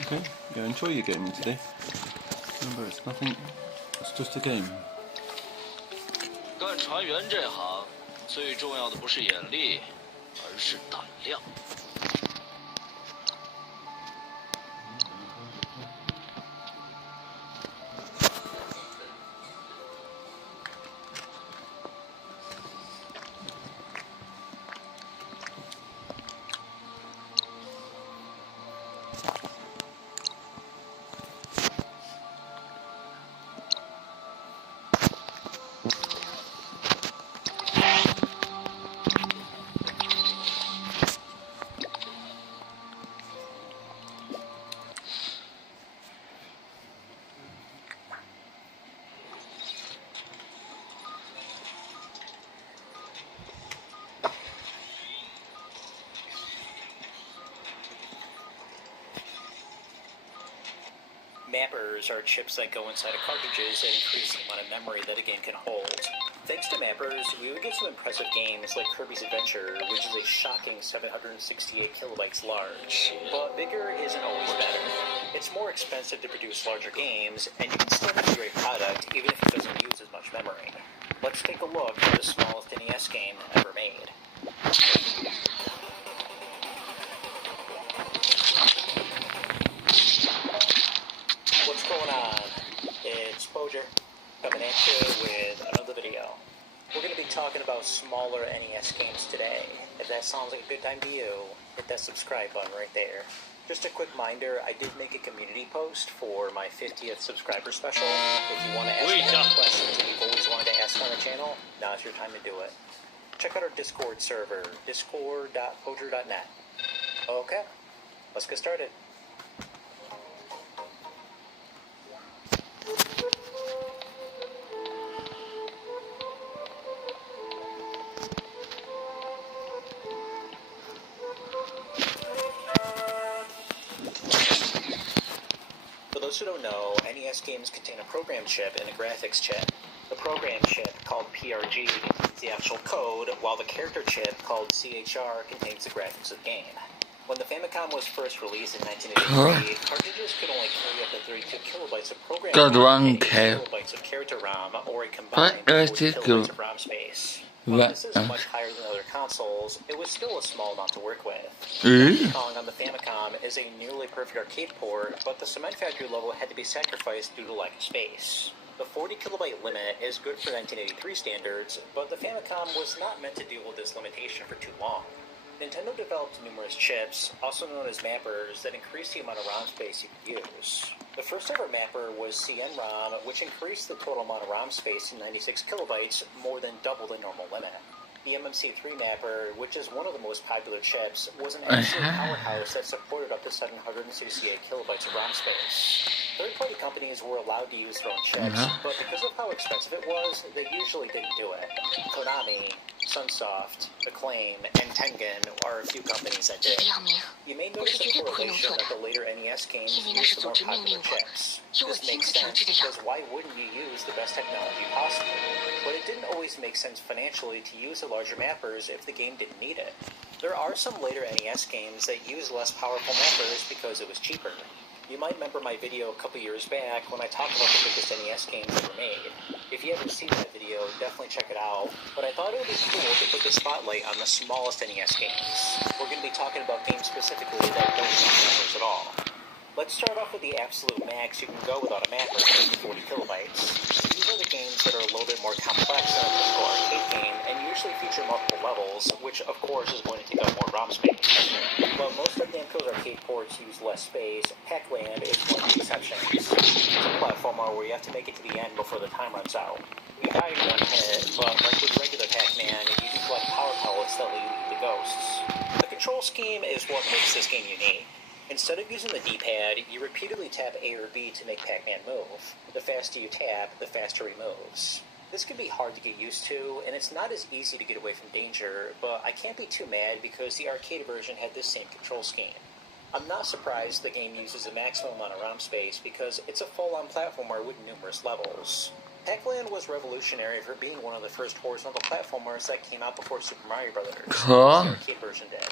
Okay, yeah, enjoy your gaming today. Remember, it's nothing, it's just a game. 干船员这行，最重要的不是眼力，而是胆量。Mappers are chips that go inside of cartridges that increase the amount of memory that a game can hold. Thanks to mappers, we would get some impressive games like Kirby's Adventure, which is a shocking 768 kilobytes large. But bigger isn't always better. It's more expensive to produce larger games, and you can still have a great product even if it doesn't use as much memory. Let's take a look at the smallest NES game ever made. What's going on? It's Poger, coming at you with another video. We're going to be talking about smaller NES games today. If that sounds like a good time to you, hit that subscribe button right there. Just a quick reminder, I did make a community post for my 50th subscriber special. If you want to ask any questions that you've always wanted to ask on the channel, now's your time to do it. Check out our Discord server, discord.poger.net. Okay, let's get started. For those who don't know, NES games contain a program chip and a graphics chip. The program chip, called PRG, contains the actual code, while the character chip, called CHR, contains the graphics of the game. When the Famicom was first released in 1983, cartridges could only carry up to 32 kilobytes of program RAM and 8 kilobytes of character ROM, or a combined 40 kilobytes of ROM space. While this is much higher than other consoles, it was still a small amount to work with. Donkey Kong on the Famicom is a nearly perfect arcade port, but the Cement Factory level had to be sacrificed due to lack of space. The 40 kilobyte limit is good for 1983 standards, but the Famicom was not meant to deal with this limitation for too long. Nintendo developed numerous chips, also known as mappers, that increased the amount of ROM space you could use. The first ever mapper was CN-ROM, which increased the total amount of ROM space to 96 kilobytes, more than double the normal limit. The MMC3 mapper, which is one of the most popular chips, was an absolute powerhouse that supported up to 768 kilobytes of ROM space. Third-party companies were allowed to use their own chips, but because of how expensive it was, they usually didn't do it. Konami, Sunsoft, Acclaim, and Tengen are a few companies that did. You may notice a correlation that the later NES games used the more popular chips. This makes sense because why wouldn't you use the best technology possible? But it didn't always make sense financially to use the larger mappers if the game didn't need it. There are some later NES games that use less powerful mappers because it was cheaper. You might remember my video a couple years back when I talked about the biggest NES games ever made. If you haven't seen that video, definitely check it out. But I thought it would be cool to put the spotlight on the smallest NES games. We're going to be talking about games specifically that don't use mappers at all. Let's start off with the absolute max you can go without a mapper, 40 kilobytes. These are the games that are a little bit more complex than a typical arcade game, and usually feature multiple levels, which of course is going to take up more ROM space. While most of Namco's arcade ports use less space, Pac-Land is one of the exceptions. It's a platform platformer where you have to make it to the end before the time runs out. You die in one hit, but like with regular Pac-Man, you do collect power pellets that lead to the ghosts. The control scheme is what makes this game unique. Instead of using the D-pad, you repeatedly tap A or B to make Pac-Man move. The faster you tap, the faster he moves. This can be hard to get used to, and it's not as easy to get away from danger, but I can't be too mad because the arcade version had this same control scheme. I'm not surprised the game uses the maximum amount of ROM space because it's a full-on platformer with numerous levels. Pac-Land was revolutionary for being one of the first horizontal platformers that came out before Super Mario Bros. Huh? The arcade version did.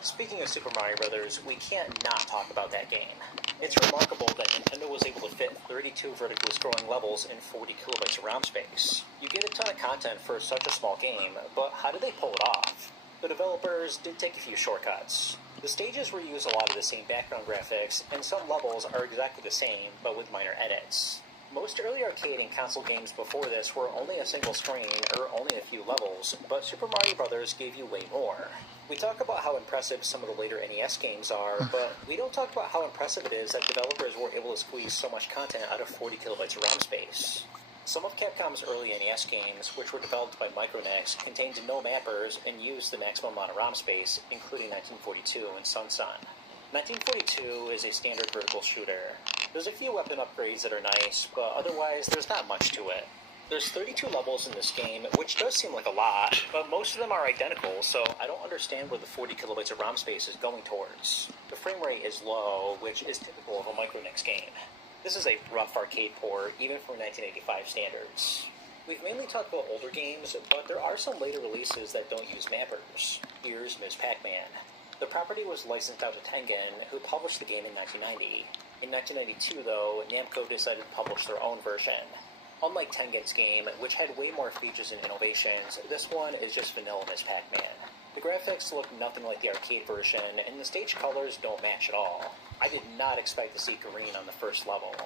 Speaking of Super Mario Bros., we can't not talk about that game. It's remarkable that Nintendo was able to fit 32 vertically scrolling levels in 40 kilobytes of ROM space. You get a ton of content for such a small game, but how did they pull it off? The developers did take a few shortcuts. The stages reuse a lot of the same background graphics, and some levels are exactly the same, but with minor edits. Most early arcade and console games before this were only a single screen or only a few levels, but Super Mario Bros. Gave you way more. We talk about how impressive some of the later NES games are, but we don't talk about how impressive it is that developers were able to squeeze so much content out of 40 kilobytes of ROM space. Some of Capcom's early NES games, which were developed by Micronex, contained no mappers and used the maximum amount of ROM space, including 1942 and Sun Sun. 1942 is a standard vertical shooter. There's a few weapon upgrades that are nice, but otherwise there's not much to it. There's 32 levels in this game, which does seem like a lot, but most of them are identical, so I don't understand where the 40 kilobytes of ROM space is going towards. The frame rate is low, which is typical of a Micronex game. This is a rough arcade port, even for 1985 standards. We've mainly talked about older games, but there are some later releases that don't use mappers. Here's Ms. Pac-Man. The property was licensed out to Tengen, who published the game in 1990. In 1992, though, Namco decided to publish their own version. Unlike Tengen's game, which had way more features and innovations, this one is just vanilla Ms. Pac-Man. The graphics look nothing like the arcade version, and the stage colors don't match at all. I did not expect to see green on the first level.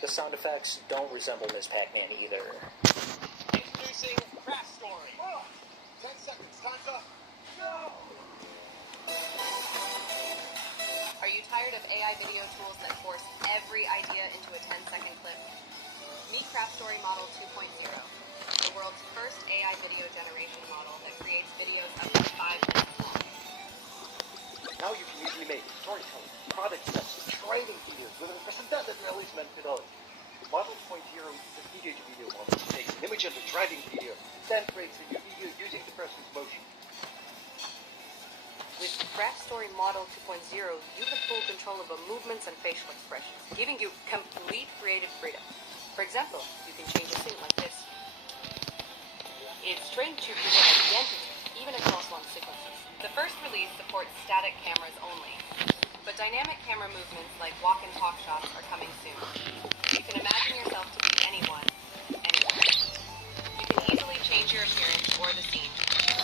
The sound effects don't resemble Ms. Pac-Man either. Introducing Craft Story. 10 seconds, time's up. Go! Are you tired of AI video tools that force every idea into a 10-second clip? Meet Craft Story Model 2.0, the world's first AI video generation model that creates videos up to 5 minutes long. Now you can easily make storytelling, product steps, training videos with an unprecedented realism and fidelity. Model 2.0 is a video-to-video model that takes an image and a driving video, then creates a new video using the person's motion. With Craft Story Model 2.0, you have full control over movements and facial expressions, giving you complete creative freedom. For example, you can change a scene like this. It's trained to present identity, even across long sequences. The first release supports static cameras only, but dynamic camera movements like walk and talk shots are coming soon. You can imagine yourself to be anyone, anywhere. You can easily change your appearance or the scene.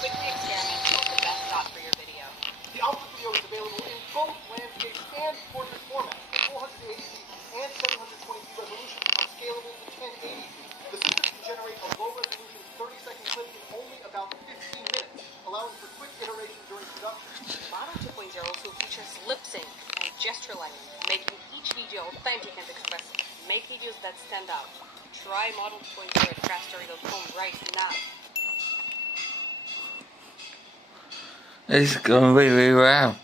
Quickly experiment with the best shot for your video. The output video is available in both landscape and portrait formats, at 480p and 720p resolution, on scalable to 1080p. The system can generate a low-resolution 30-second clip in only about 15 minutes, allowing for quick iteration during production. Model 2.0 also features lip sync and gesture lighting, making each video authentic and expressive. Make videos that stand out. Try Model 2.0 at craftstory.com right now. It's going really well.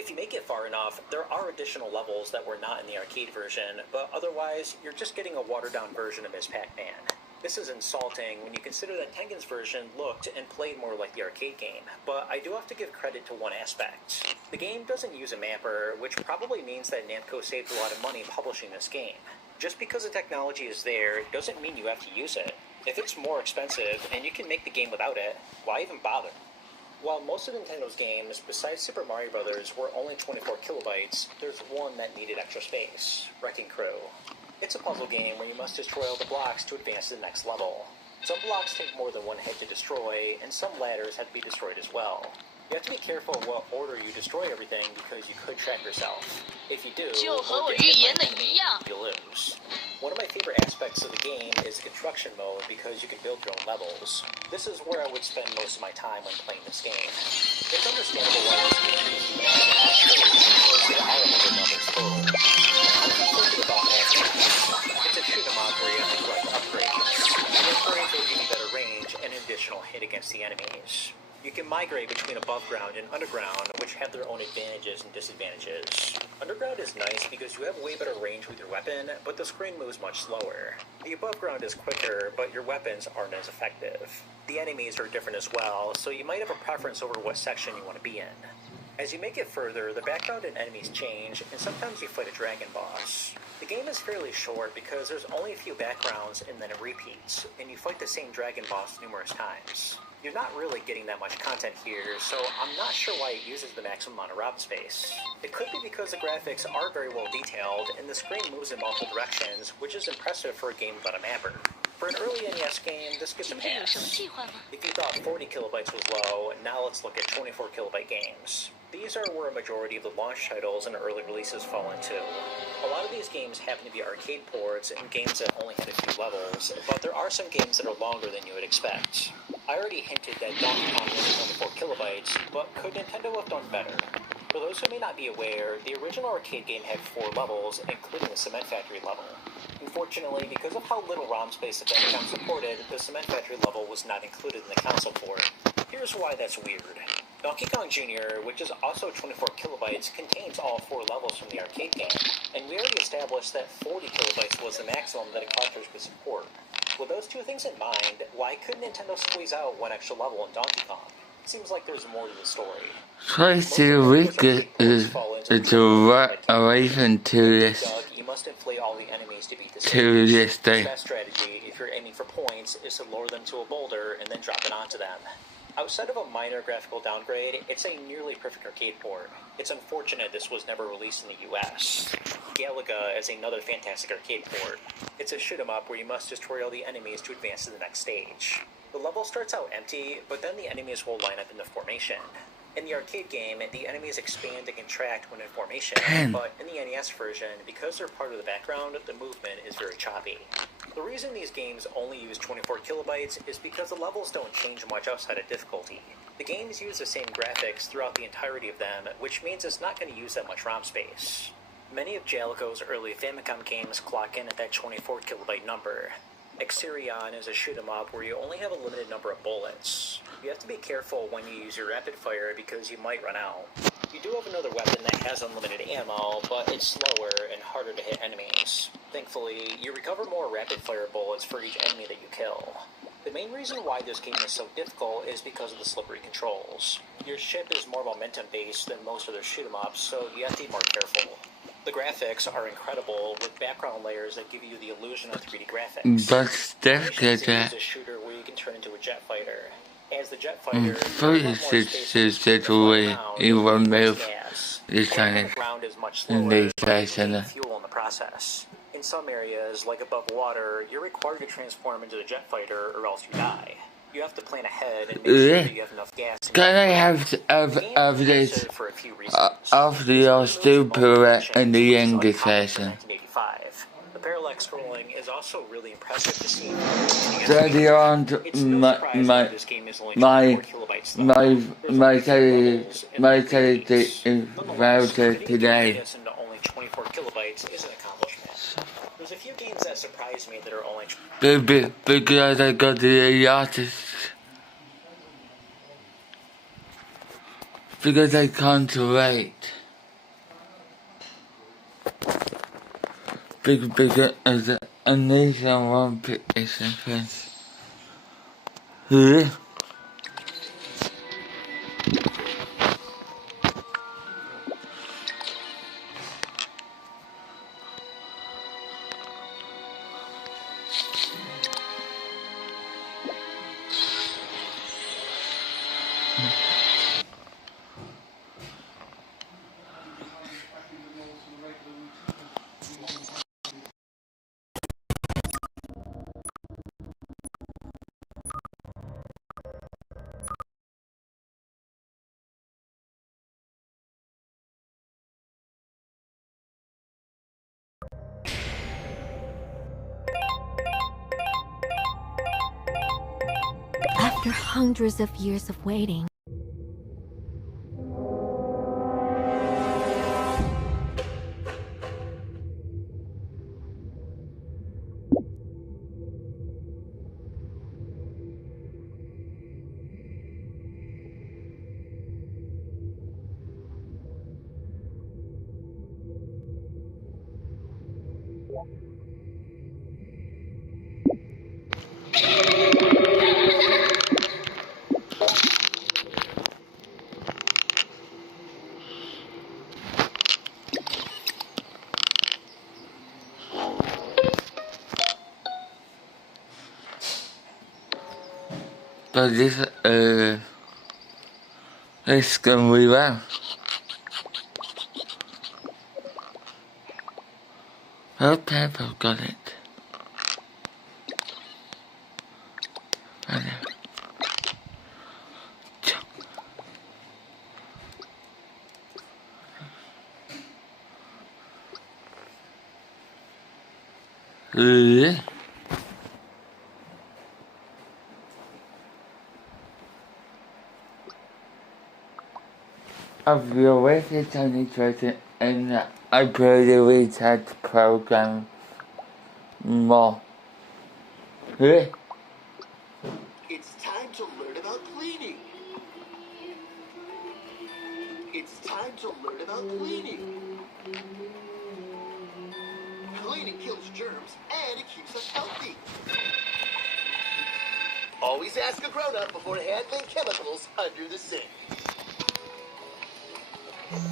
If you make it far enough, there are additional levels that were not in the arcade version, but otherwise, you're just getting a watered-down version of Ms. Pac-Man. This is insulting when you consider that Tengen's version looked and played more like the arcade game, but I do have to give credit to one aspect. The game doesn't use a mapper, which probably means that Namco saved a lot of money publishing this game. Just because the technology is there doesn't mean you have to use it. If it's more expensive and you can make the game without it, why even bother? While most of Nintendo's games, besides Super Mario Bros., were only 24 kilobytes, there's one that needed extra space, Wrecking Crew. It's a puzzle game where you must destroy all the blocks to advance to the next level. Some blocks take more than one hit to destroy, and some ladders have to be destroyed as well. You have to be careful in what order you destroy everything because you could trap yourself. If you do, or get hit by an enemy, you lose. One of my favorite aspects of the game is construction mode because you can build your own levels. This is where I would spend most of my time when playing this game. It's understandable why this game is because there are 100 levels total. I'm conflicted about that. It's a shoot 'em up where you have to collect upgrades. The upgrades will give you better range and an additional hit against the enemies. You can migrate between above ground and underground, which have their own advantages and disadvantages. Underground is nice because you have way better range with your weapon, but the screen moves much slower. The above ground is quicker, but your weapons aren't as effective. The enemies are different as well, so you might have a preference over what section you want to be in. As you make it further, the background and enemies change, and sometimes you fight a dragon boss. The game is fairly short because there's only a few backgrounds and then it repeats, and you fight the same dragon boss numerous times. You're not really getting that much content here, so I'm not sure why it uses the maximum amount of ROM space. It could be because the graphics are very well detailed, and the screen moves in multiple directions, which is impressive for a game without a mapper. For an early NES game, this gets a pass. If you thought 40 kilobytes was low, now let's look at 24 kilobyte games. These are where a majority of the launch titles and early releases fall into. A lot of these games happen to be arcade ports and games that only had a few levels, but there are some games that are longer than you would expect. I already hinted that Donkey Kong was 24 kilobytes, but could Nintendo have done better? For those who may not be aware, the original arcade game had 4 levels, including the Cement Factory level. Unfortunately, because of how little ROM space the Famicom supported, the Cement Factory level was not included in the console port. Here's why that's weird. Donkey Kong Jr., which is also 24 kilobytes, contains all 4 levels from the arcade game, and we already established that 40 kilobytes was the maximum that a cartridge could support. With those two things in mind, why couldn't Nintendo squeeze out one extra level in Donkey Kong? Seems like there's more to the story. Try to wicked is relation to this. You must inflate all the enemies to beat the this day. The best strategy, if you're aiming for points, is to lower them to a boulder and then drop it onto them. Outside of a minor graphical downgrade, it's a nearly perfect arcade port. It's unfortunate this was never released in the US. Galaga is another fantastic arcade port. It's a shoot 'em up where you must destroy all the enemies to advance to the next stage. The level starts out empty, but then the enemies will line up in the formation. In the arcade game, the enemies expand and contract when in formation, but in the NES version, because they're part of the background, the movement is very choppy. The reason these games only use 24 kilobytes is because the levels don't change much outside of difficulty. The games use the same graphics throughout the entirety of them, which means it's not going to use that much ROM space. Many of Jaleco's early Famicom games clock in at that 24 kilobyte number. Exterion is a shoot 'em up where you only have a limited number of bullets. You have to be careful when you use your rapid fire because you might run out. You do have another weapon that has unlimited ammo, but it's slower and harder to hit enemies. Thankfully, you recover more rapid fire bullets for each enemy that you kill. The main reason why this game is so difficult is because of the slippery controls. Your ship is more momentum based than most other shoot 'em ups, so you have to be more careful. The graphics are incredible, with background layers that give you the illusion of 3D graphics. That's difficult. It's a shooter where you can turn into a jet fighter. As the jet fighter, even move this kind in this fashion. Fuel in the process. In some areas, like above water, you're required to transform into a jet fighter or else you die. You have to plan ahead and make sure that you have enough gas. Can I have this after your super in the English version? The parallax scrolling is also really impressive to see. Daddy around my router today. Only 24 kilobytes is an accomplishment. There's a few games that surprised me that are only because I got the artist. Because I can't wait. Because I need someone to pick this up. After hundreds of years of waiting, but this going really well. Okay, I've got it. I know. I've been waiting on it and I probably had to program more. It's time to learn about cleaning. It's time to learn about cleaning. Cleaning kills germs and it keeps us healthy. Always ask a grown-up before handling chemicals under the sink.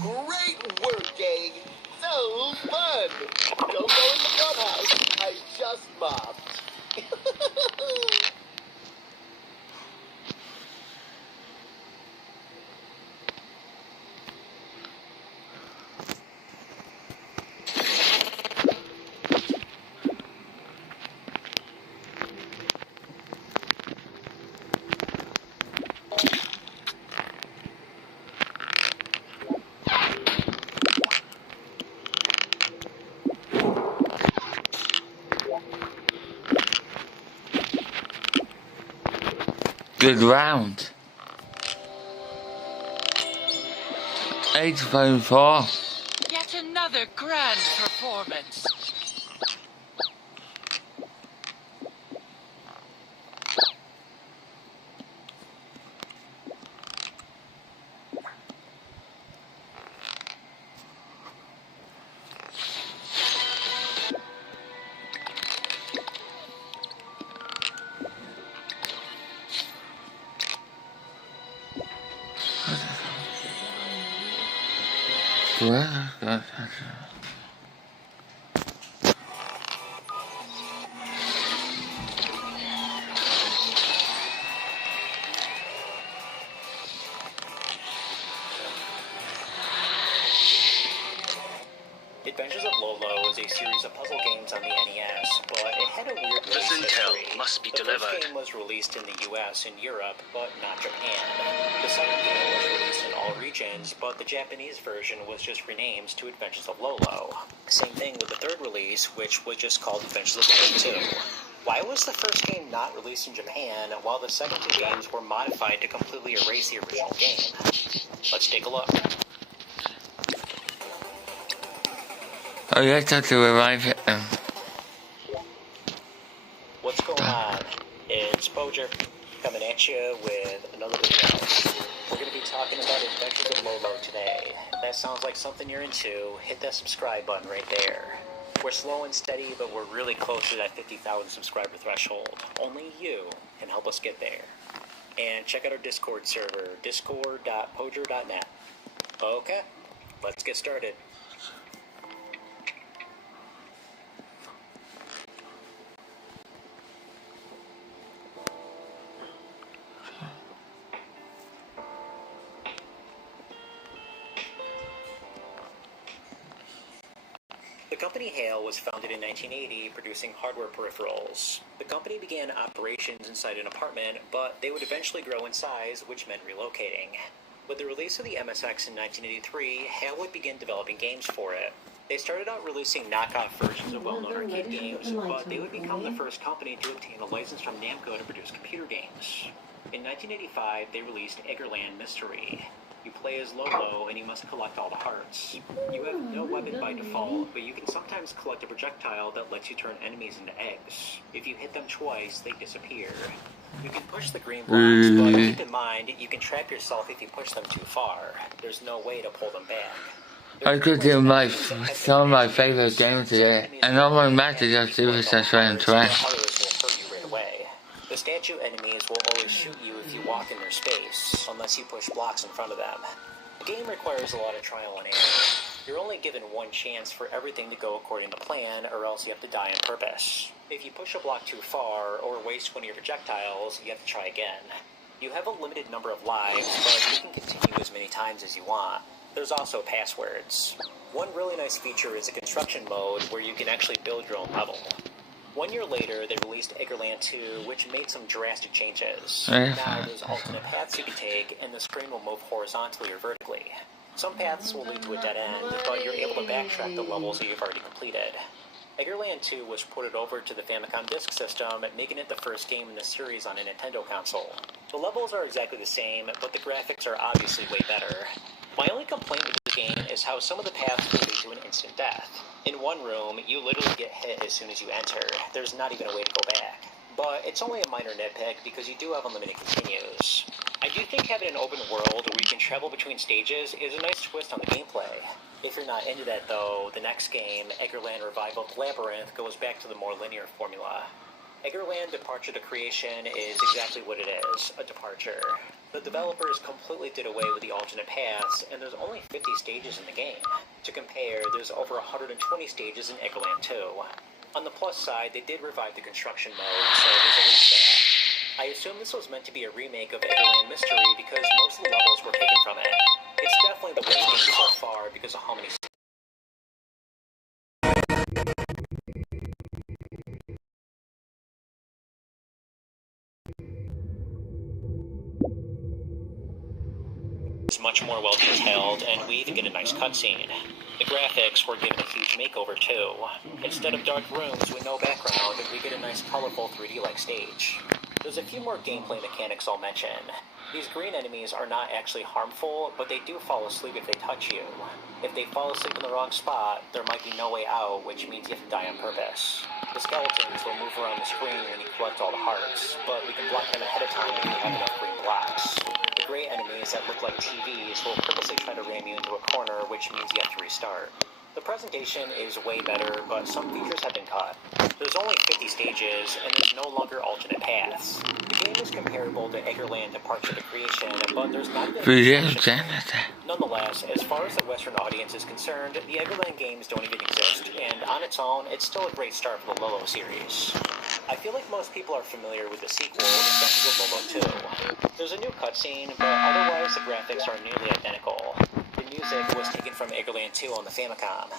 Great work, gang! So fun! Don't go in the clubhouse. I just mopped. Good round. 8.4. Yet another grand performance. Adventures of Lolo is a series of puzzle games on the NES, but it had a weird release history. must be the first game was released in the US and Europe, but not Japan. The second game was released in all regions, but the Japanese version was just renamed to Adventures of Lolo. Same thing with the third release, which was just called Adventures of Lolo 2. Why was the first game not released in Japan, while the second two games were modified to completely erase the original game? Let's take a look. Oh, you have to revive it then. What's going on? It's Poacher, coming at you with another video. We're going to be talking about Adventures of Lolo today. If that sounds like something you're into, hit that subscribe button right there. We're slow and steady, but we're really close to that 50,000 subscriber threshold. Only you can help us get there. And check out our Discord server, discord.poacher.net. Okay, let's get started. The company Hale was founded in 1980, producing hardware peripherals. The company began operations inside an apartment, but they would eventually grow in size, which meant relocating. With the release of the MSX in 1983, Hale would begin developing games for it. They started out releasing knockoff versions of well-known arcade games, but they would become the first company to obtain a license from Namco to produce computer games. In 1985, they released Eggerland Mystery. You play as Lolo and you must collect all the hearts. You have no weapon by default, but you can sometimes collect a projectile that lets you turn enemies into eggs. If you hit them twice, they disappear. You can push the green blocks, but keep in mind, you can trap yourself if you push them too far. There's no way to pull them back. I could do some of my favorite games today, and all my matches are Super Saiyan Trash. Others will hurt you right away. The statue enemies will always shoot you if you walk in their space, unless you push blocks in front of them. The game requires a lot of trial and error. You're only given one chance for everything to go according to plan, or else you have to die on purpose. If you push a block too far, or waste one of your projectiles, you have to try again. You have a limited number of lives, but you can continue as many times as you want. There's also passwords. One really nice feature is a construction mode where you can actually build your own level. 1 year later, they released Eggerland 2, which made some drastic changes. Now there's alternate paths you can take, and the screen will move horizontally or vertically. Some paths will lead to a dead end, but you're able to backtrack the levels that you've already completed. Eggerland 2 was ported over to the Famicom Disk System, making it the first game in the series on a Nintendo console. The levels are exactly the same, but the graphics are obviously way better. My only complaint with the game is how some of the paths will lead to an instant death. In one room, you literally get hit as soon as you enter. There's not even a way to go back. But it's only a minor nitpick because you do have unlimited continues. I do think having an open world where you can travel between stages is a nice twist on the gameplay. If you're not into that though, the next game, Eggerland Revival Labyrinth, goes back to the more linear formula. Eggerland Departure to Creation is exactly what it is, a departure. The developers completely did away with the alternate paths, and there's only 50 stages in the game. To compare, there's over 120 stages in Eggerland 2. On the plus side, they did revive the construction mode, so there's at least that. I assume this was meant to be a remake of Eggerland Mystery because most of the levels were taken from it. It's definitely the worst game so far because of how many It's much more well detailed, and we even get a nice cutscene. The graphics were given a huge makeover too. Instead of dark rooms with no background, we get a nice colorful 3D-like stage. There's a few more gameplay mechanics I'll mention. These green enemies are not actually harmful, but they do fall asleep if they touch you. If they fall asleep in the wrong spot, there might be no way out, which means you have to die on purpose. The skeletons will move around the screen when you collect all the hearts, but we can block them ahead of time if we have enough green blocks. The gray enemies that look like TVs will purposely try to ram you into a corner, which means you have to restart. The presentation is way better, but some features have been cut. There's only 50 stages, and there's no longer alternate paths. The game is comparable to Eggerland Departure to Creation, but there's not been Nonetheless, as far as the Western audience is concerned, the Eggerland games don't even exist, and on its own, it's still a great start for the Lolo series. I feel like most people are familiar with the sequel, especially with Lolo 2. There's a new cutscene, but otherwise the graphics are nearly identical. The music was taken from Eggerland 2 on the Famicom.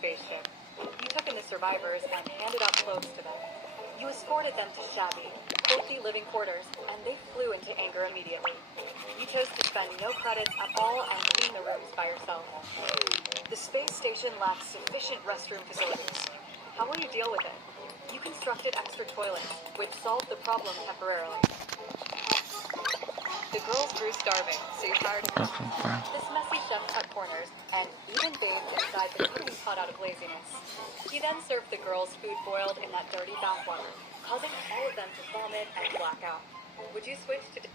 Spaceship. You took in the survivors and handed out clothes to them. You escorted them to shabby, filthy living quarters, and they flew into anger immediately. You chose to spend no credits at all and clean the rooms by yourself. The space station lacks sufficient restroom facilities. How will you deal with it? You constructed extra toilets, which solved the problem temporarily. The girls grew starving, so you hired a cook. This messy chef cut corners and even bathed inside the cooking pot out of laziness. He then served the girls food boiled in that dirty bath water, causing all of them to vomit and black out. Would you switch to...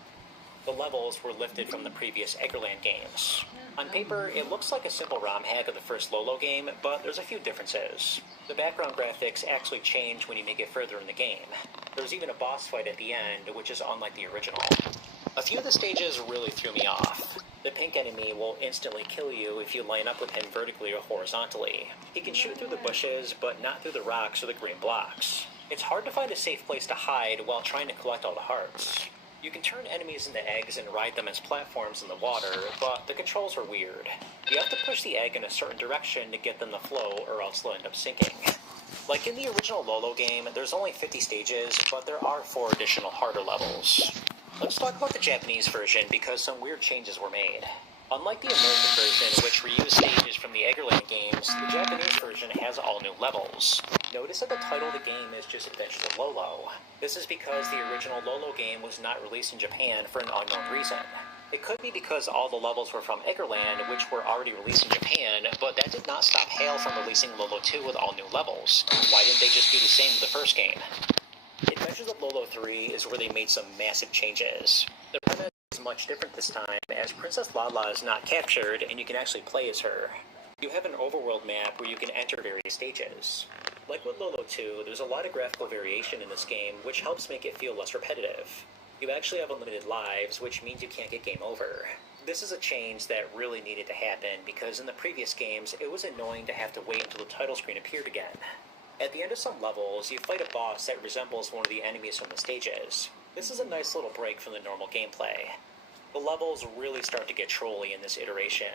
The levels were lifted from the previous Eggerland games. On paper, it looks like a simple ROM hack of the first Lolo game, but there's a few differences. The background graphics actually change when you make it further in the game. There's even a boss fight at the end, which is unlike the original. A few of the stages really threw me off. The pink enemy will instantly kill you if you line up with him vertically or horizontally. He can shoot through the bushes, but not through the rocks or the green blocks. It's hard to find a safe place to hide while trying to collect all the hearts. You can turn enemies into eggs and ride them as platforms in the water, but the controls are weird. You have to push the egg in a certain direction to get them to flow, or else they'll end up sinking. Like in the original Lolo game, there's only 50 stages, but there are 4 additional harder levels. Let's talk about the Japanese version because some weird changes were made. Unlike the American version, which reused stages from the Eggerland games, the Japanese version has all new levels. Notice that the title of the game is just Adventures of Lolo. This is because the original Lolo game was not released in Japan for an unknown reason. It could be because all the levels were from Eggerland, which were already released in Japan, but that did not stop HAL from releasing Lolo 2 with all new levels. Why didn't they just do the same with the first game? Adventures of Lolo 3 is where they made some massive changes. The premise is much different this time, as Princess Lala is not captured and you can actually play as her. You have an overworld map where you can enter various stages. Like with Lolo 2, there's a lot of graphical variation in this game, which helps make it feel less repetitive. You actually have unlimited lives, which means you can't get game over. This is a change that really needed to happen, because in the previous games, it was annoying to have to wait until the title screen appeared again. At the end of some levels, you fight a boss that resembles one of the enemies from the stages. This is a nice little break from the normal gameplay. The levels really start to get trolly in this iteration.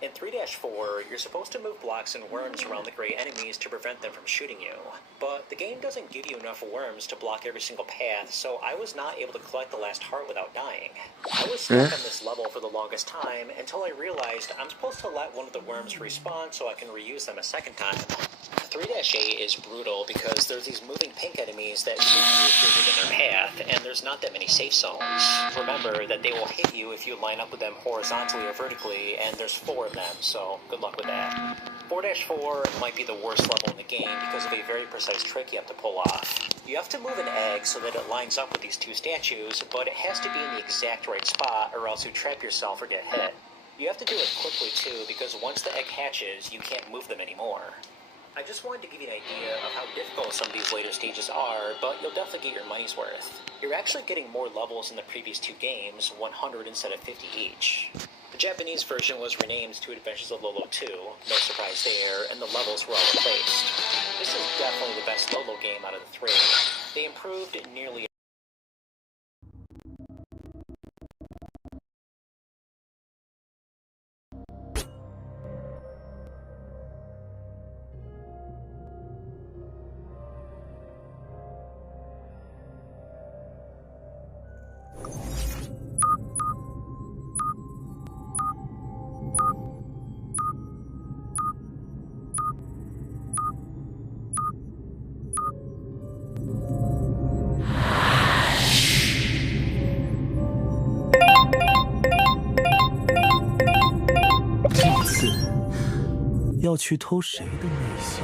In 3-4, you're supposed to move blocks and worms around the gray enemies to prevent them from shooting you. But the game doesn't give you enough worms to block every single path, so I was not able to collect the last heart without dying. I was stuck on this level for the longest time until I realized I'm supposed to let one of the worms respawn so I can reuse them a second time. 3-8 is brutal because there's these moving pink enemies that shoot you if you're within their path, and there's not that many safe zones. Remember that they will hit you if you line up with them horizontally or vertically, and there's 4 of them, so good luck with that. 4-4 might be the worst level in the game because of a very precise trick you have to pull off. You have to move an egg so that it lines up with these 2 statues, but it has to be in the exact right spot or else you trap yourself or get hit. You have to do it quickly too, because once the egg hatches, you can't move them anymore. I just wanted to give you an idea of how difficult some of these later stages are, but you'll definitely get your money's worth. You're actually getting more levels in the previous 2 games, 100 instead of 50 each. The Japanese version was renamed to Adventures of Lolo 2, no surprise there, and the levels were all replaced. This is definitely the best Lolo game out of the 3. They improved nearly要去偷谁的内心？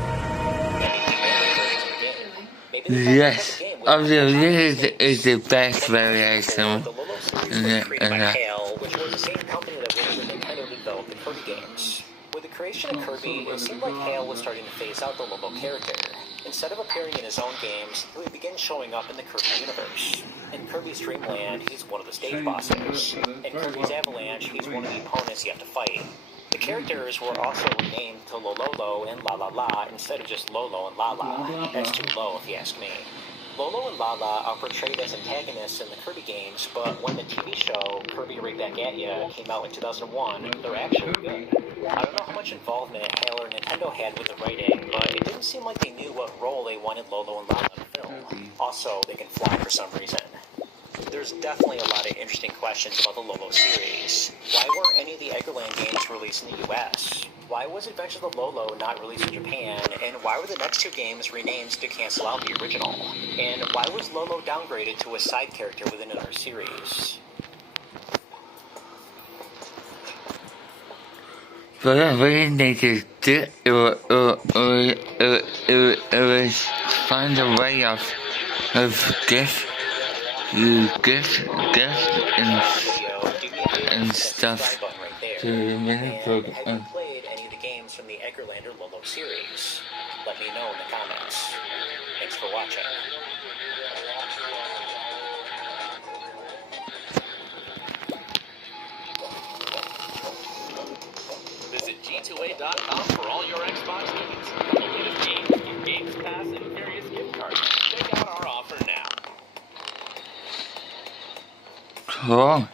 Yes, obviously this is the best variation. HAL, which was the same company that originally Nintendo developed the Furby games. With the creation of Kirby, it seemed like HAL was starting to phase out the Lolo character. Instead of appearing in his own games, he would begin showing up in the Kirby universe. In Kirby's Dream Land, he's one of the stage bosses. In Kirby's Avalanche, he's one of the opponents you have to fight. The characters were also renamed to Lololo and La La La instead of just Lolo and La La. That's too low if you ask me. Lolo and La La are portrayed as antagonists in the Kirby games, but when the TV show Kirby Right Back At Ya came out in 2001, they're actually good. I don't know how much involvement HAL or Nintendo had with the writing, but it didn't seem like they knew what role they wanted Lolo and La La to film. Also, they can fly for some reason. There's definitely a lot of interesting questions about the Lolo series. Why weren't any of the Eggerland games released in the US? Why was Adventures of Lolo not released in Japan? And why were the next 2 games renamed to cancel out the original? And why was Lolo downgraded to a side character within another series? But we need to do was find a way of gift and stuff to the mini program. Have you played any of the games from the Eggerland or Lolo series? Let me know in the comments. Thanks for watching. Visit G2A.com for all your Xbox needs. The latest games, Games Pass, and various gift cards. Check out our offer now. Cool.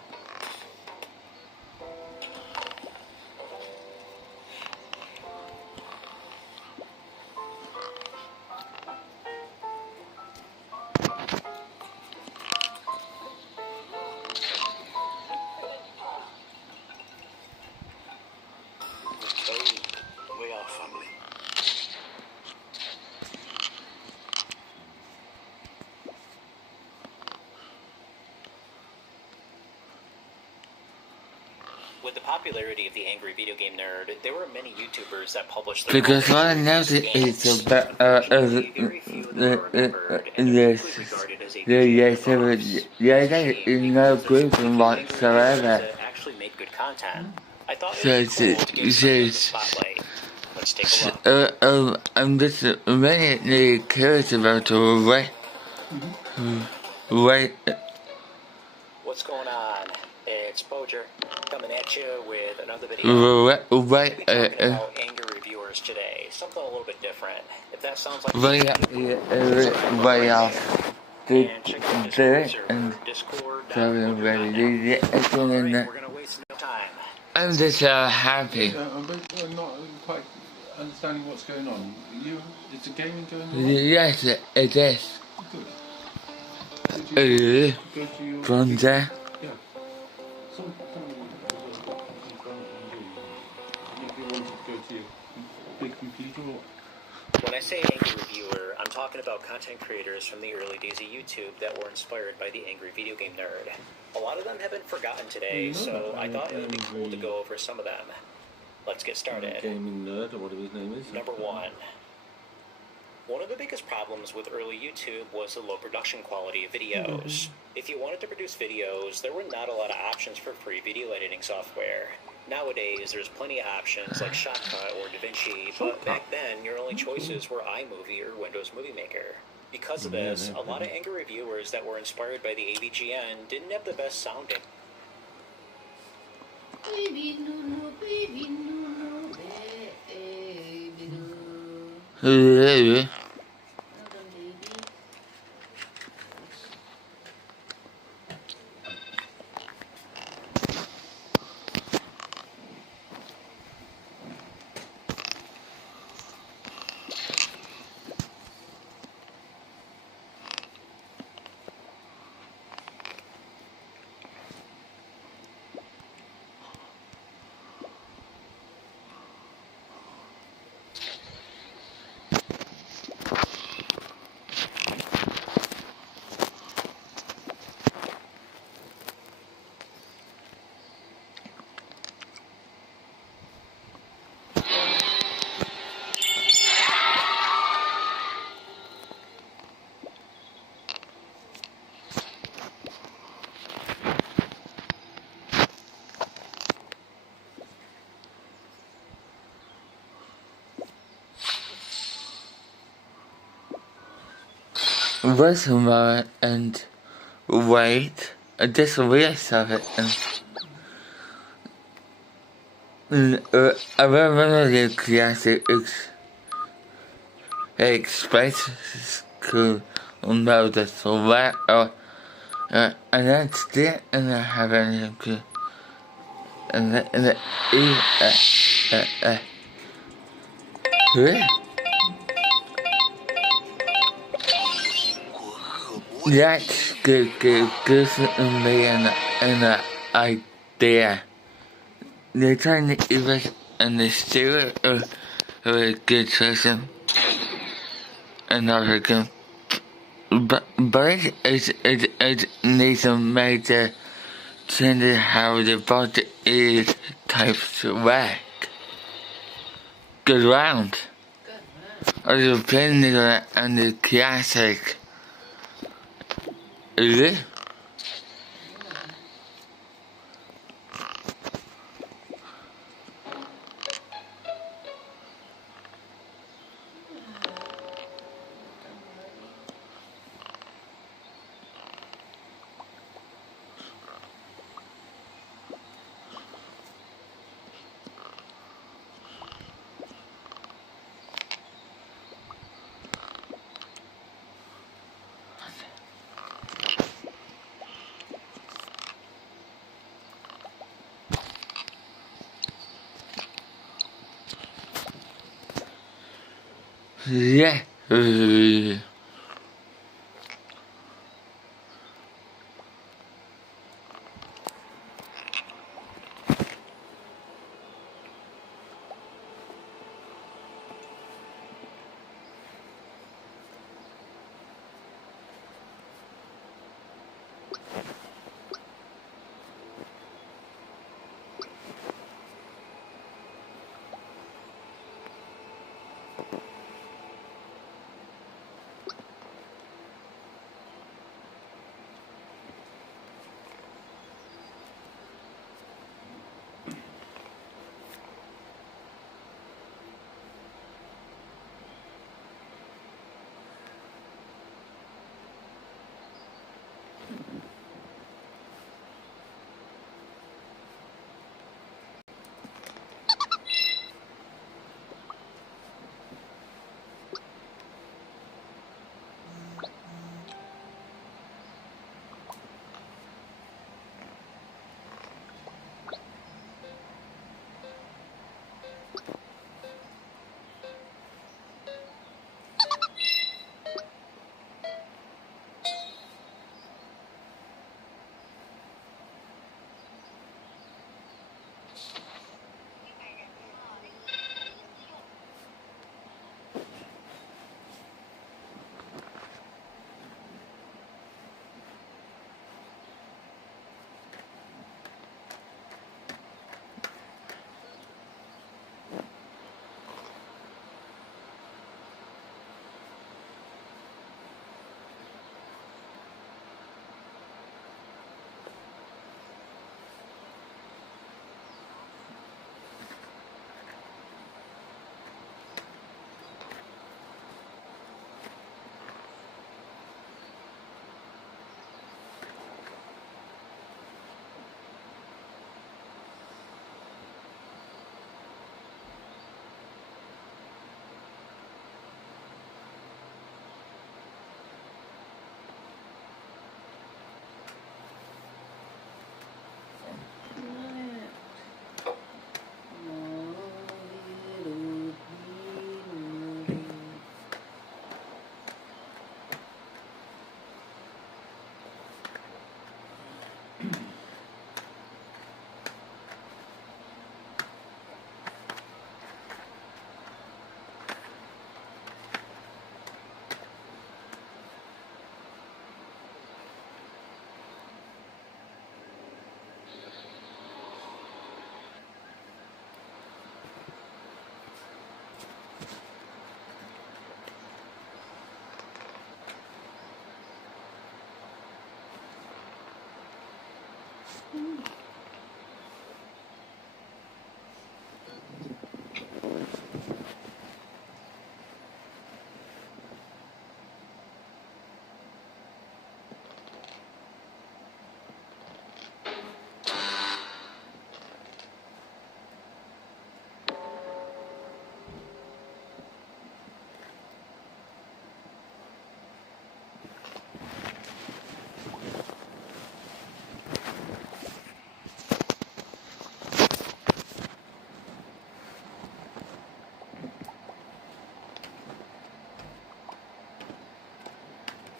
With the popularity of the angry video game nerd, there were many YouTubers that published their Because what I know is about yes, no grouping whatsoever. actually made good content. I thought So it would be cool to give something the spotlight. Let's take a look. I'm just immediately curious about the way. What's going on? It's Poacher coming at you with another video. Right, We're going to be talking about anger reviewers today. Something a little bit different. If that sounds like way off the and we're gonna waste no time. I'm just happy. I'm not quite understanding what's going on. Is the gaming going on? Yes, it is. Good. From there. Yeah. Big computer or? When I say angry reviewer, I'm talking about content creators from the early days of YouTube that were inspired by the angry video game nerd. A lot of them have been forgotten today, so I thought it would be cool to go over some of them. Let's get started. Gaming nerd, or whatever his name is. Number 1. One of the biggest problems with early YouTube was the low production quality of videos. If you wanted to produce videos, there were not a lot of options for free video editing software. Nowadays, there's plenty of options like Shotcut or DaVinci, but back then, your only choices were iMovie or Windows Movie Maker. Because of this, a lot of angry reviewers that were inspired by the AVGN didn't have the best sounding. Baby no, baby no, baby no. Yeah. Resume and wait. Just rest of it. I remember the classic express school on the select and that's it, and I have any good. And that's good gives me an idea. They're trying to give us an steal a good system. Another good. But it needs a major change in how the body is types to work. Good round. Or the pinnacle and the classic. Is it? Yeah.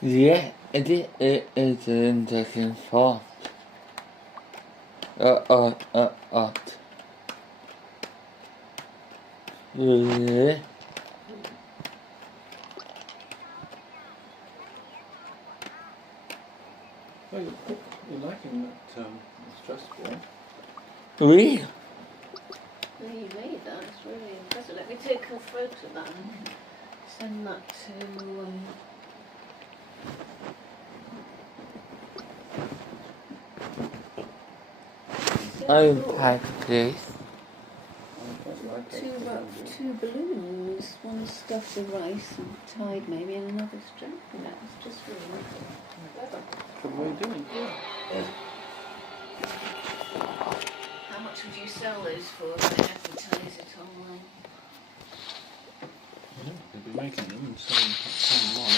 Yeah, it's an interesting thought. Yeah. Oh, you're liking that stress ball. Oui. Well, you made that. It's really impressive. Let me take a photo of that and send that to. Unpack this. Two balloons. One stuffed with rice and tied maybe, and another string. And that was just really clever. What are you doing? How much would you sell those for if they advertise it online? They'll be making them and selling them on.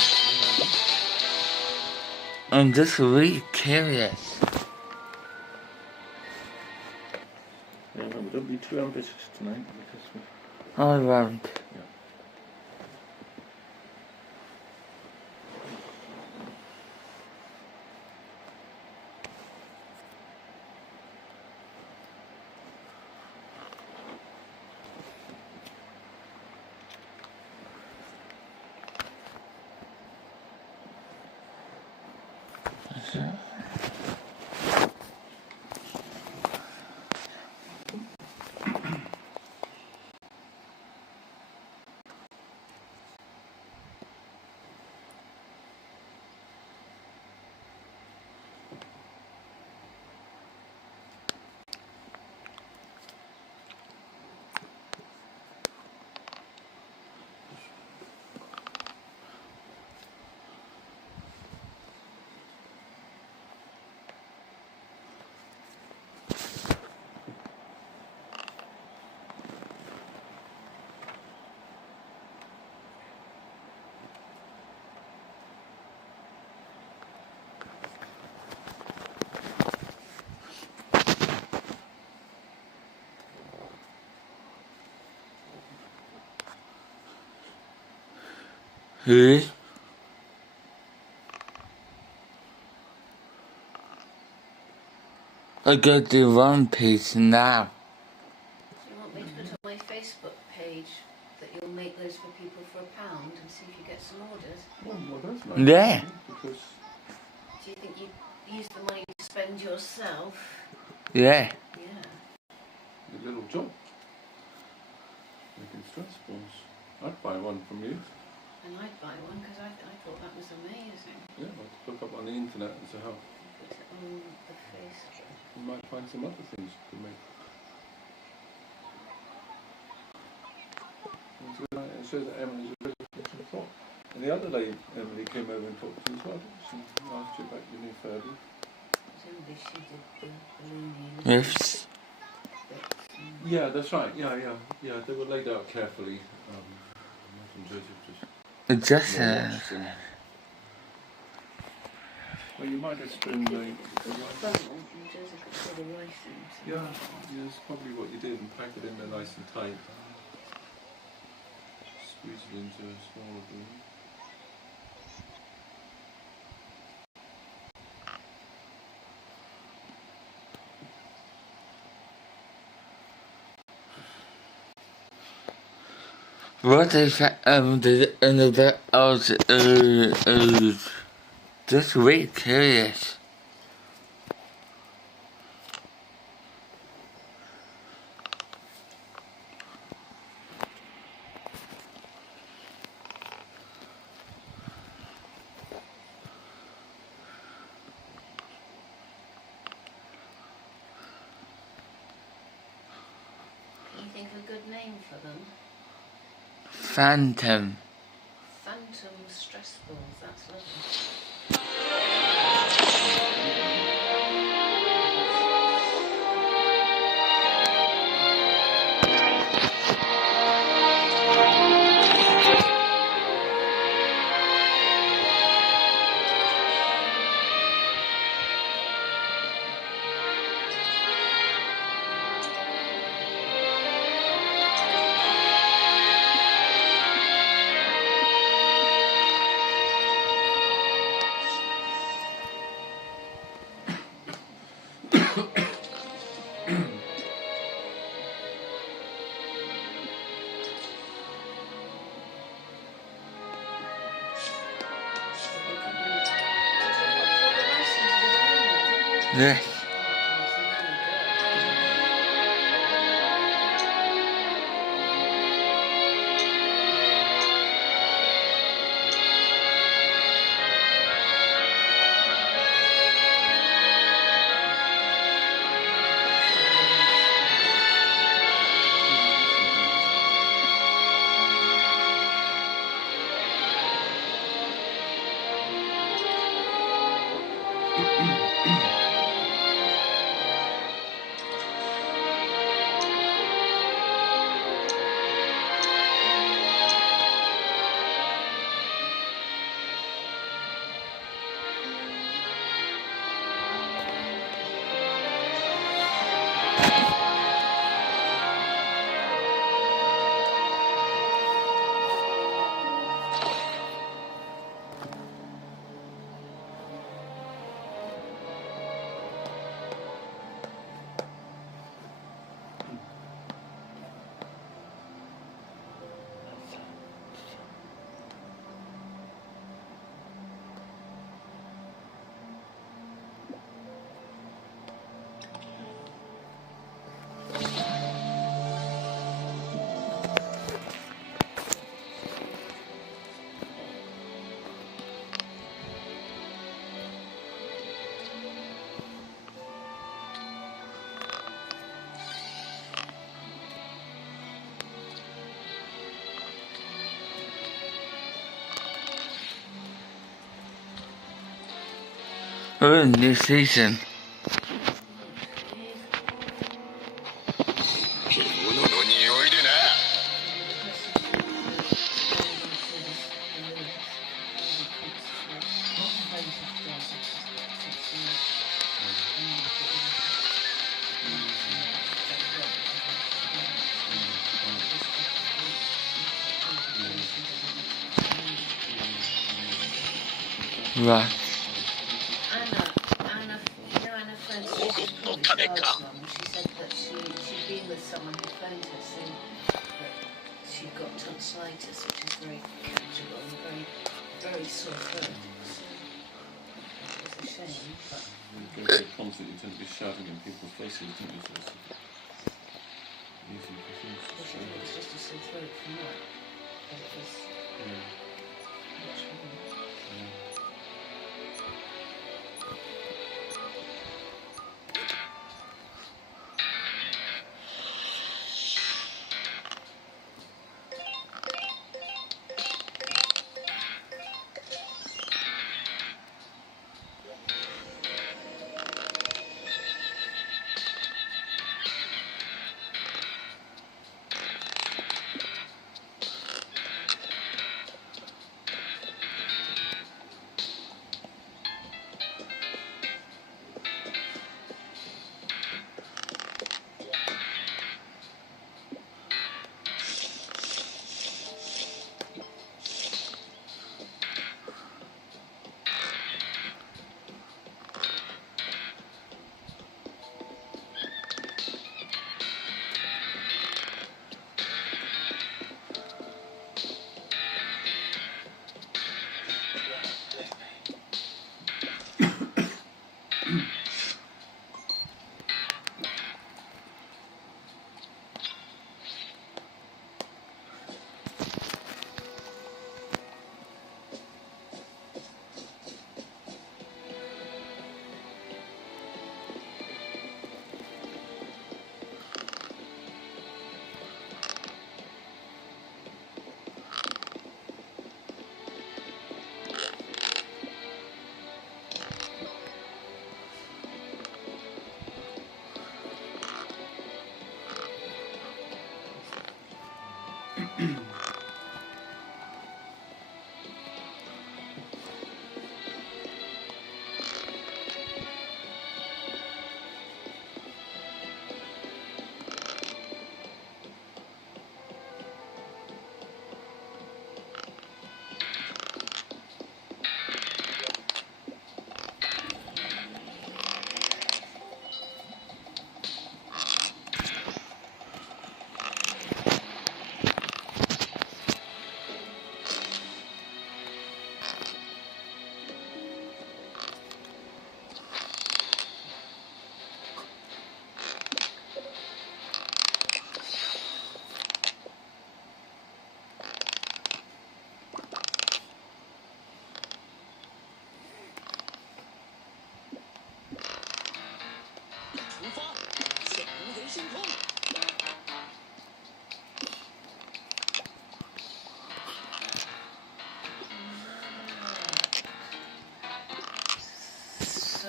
I'm just really curious. Yeah, no, but don't be too ambitious tonight because we... I won't. Yeah. Who? I got the wrong piece now. Do you want me to put on my Facebook page that you'll make those for people for £1 and see if you get some orders? Well, that's nice. Yeah. Because... Do you think you'd use the money to spend yourself? Yeah. Yeah. A little job. Making stress balls. I'd buy one from you. And I'd buy one because I thought that was amazing. Yeah, I'd look up on the internet and say how. Put it on the Facebook. You might find some other things you can make. It shows that Emily's a really good thought. And the other lady, Emily, came over and talked to you as well. She asked you about your new Furby. Presumably she did the balloon. Yes. Yeah, that's right. Yeah. They were laid out carefully. And Joseph Just well, you might have trimmed the Joseph could put the rice in. Yeah, that's probably what you did, and pack it in there nice and tight. Squeeze it into a smaller balloon. what is another just really curious. name for them. Phantom. Phantom stress balls, that's lovely. Yes. Oh, new season. Right. Anna, you know Anna phoned, she's probably Charles' mum, and she said that she'd been with someone who phoned her saying that she got tonsillitis, which is very catchable and very, very sore throat. So it's a shame, but... You go to a concert, you tend to be shouting in people's faces, don't you? So it's easy for things to Well, she show. thought it was just a sore throat from that, but it was much more.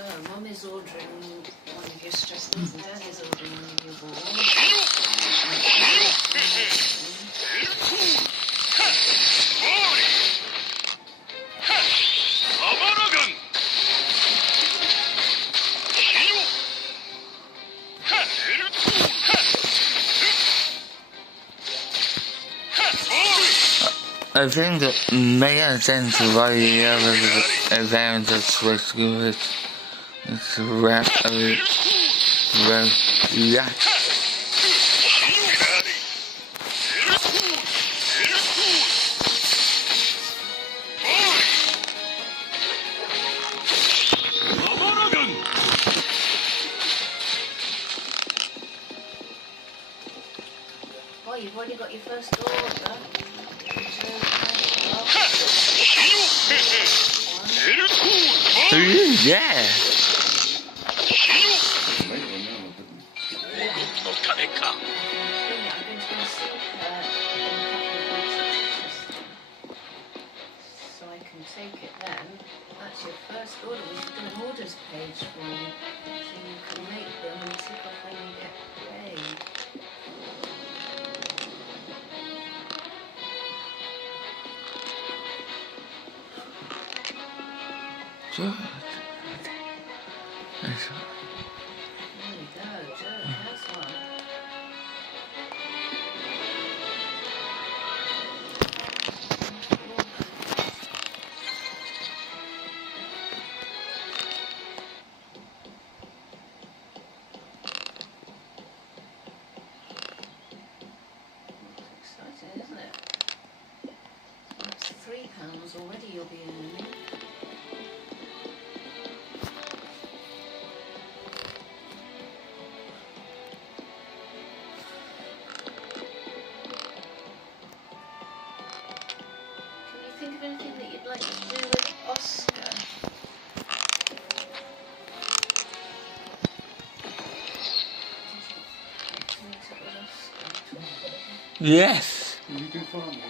Mum is ordering one of your stressors and Dad is ordering one of your balls. I think it makes sense why the other events are switched to it's rapidly yeah. Oh, you've already got your first order. Yeah. So I can take it then. That's your first order. We should do an orders page for you. So you can make them and tick off when you get paid. Good. There we go, Joe. That's one. Exciting, isn't it? That's £3 already you'll be earning. Can you think of anything that you'd like to do with Oscar? Yes. You do farming.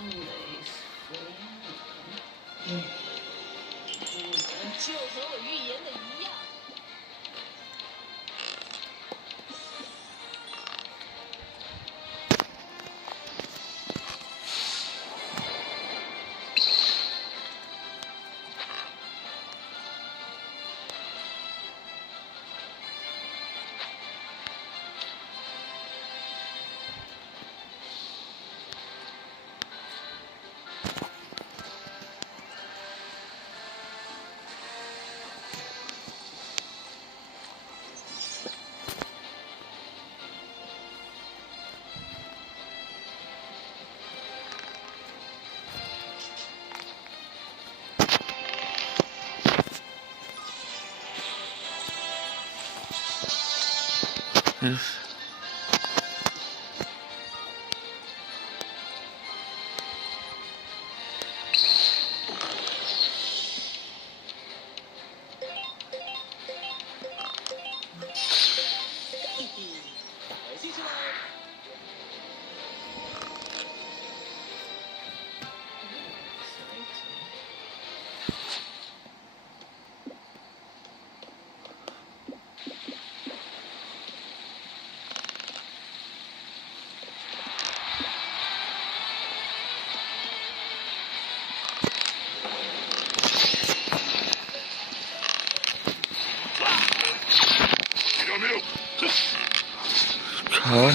Sundays free. 就和我预言的一样。 Yes. Huh?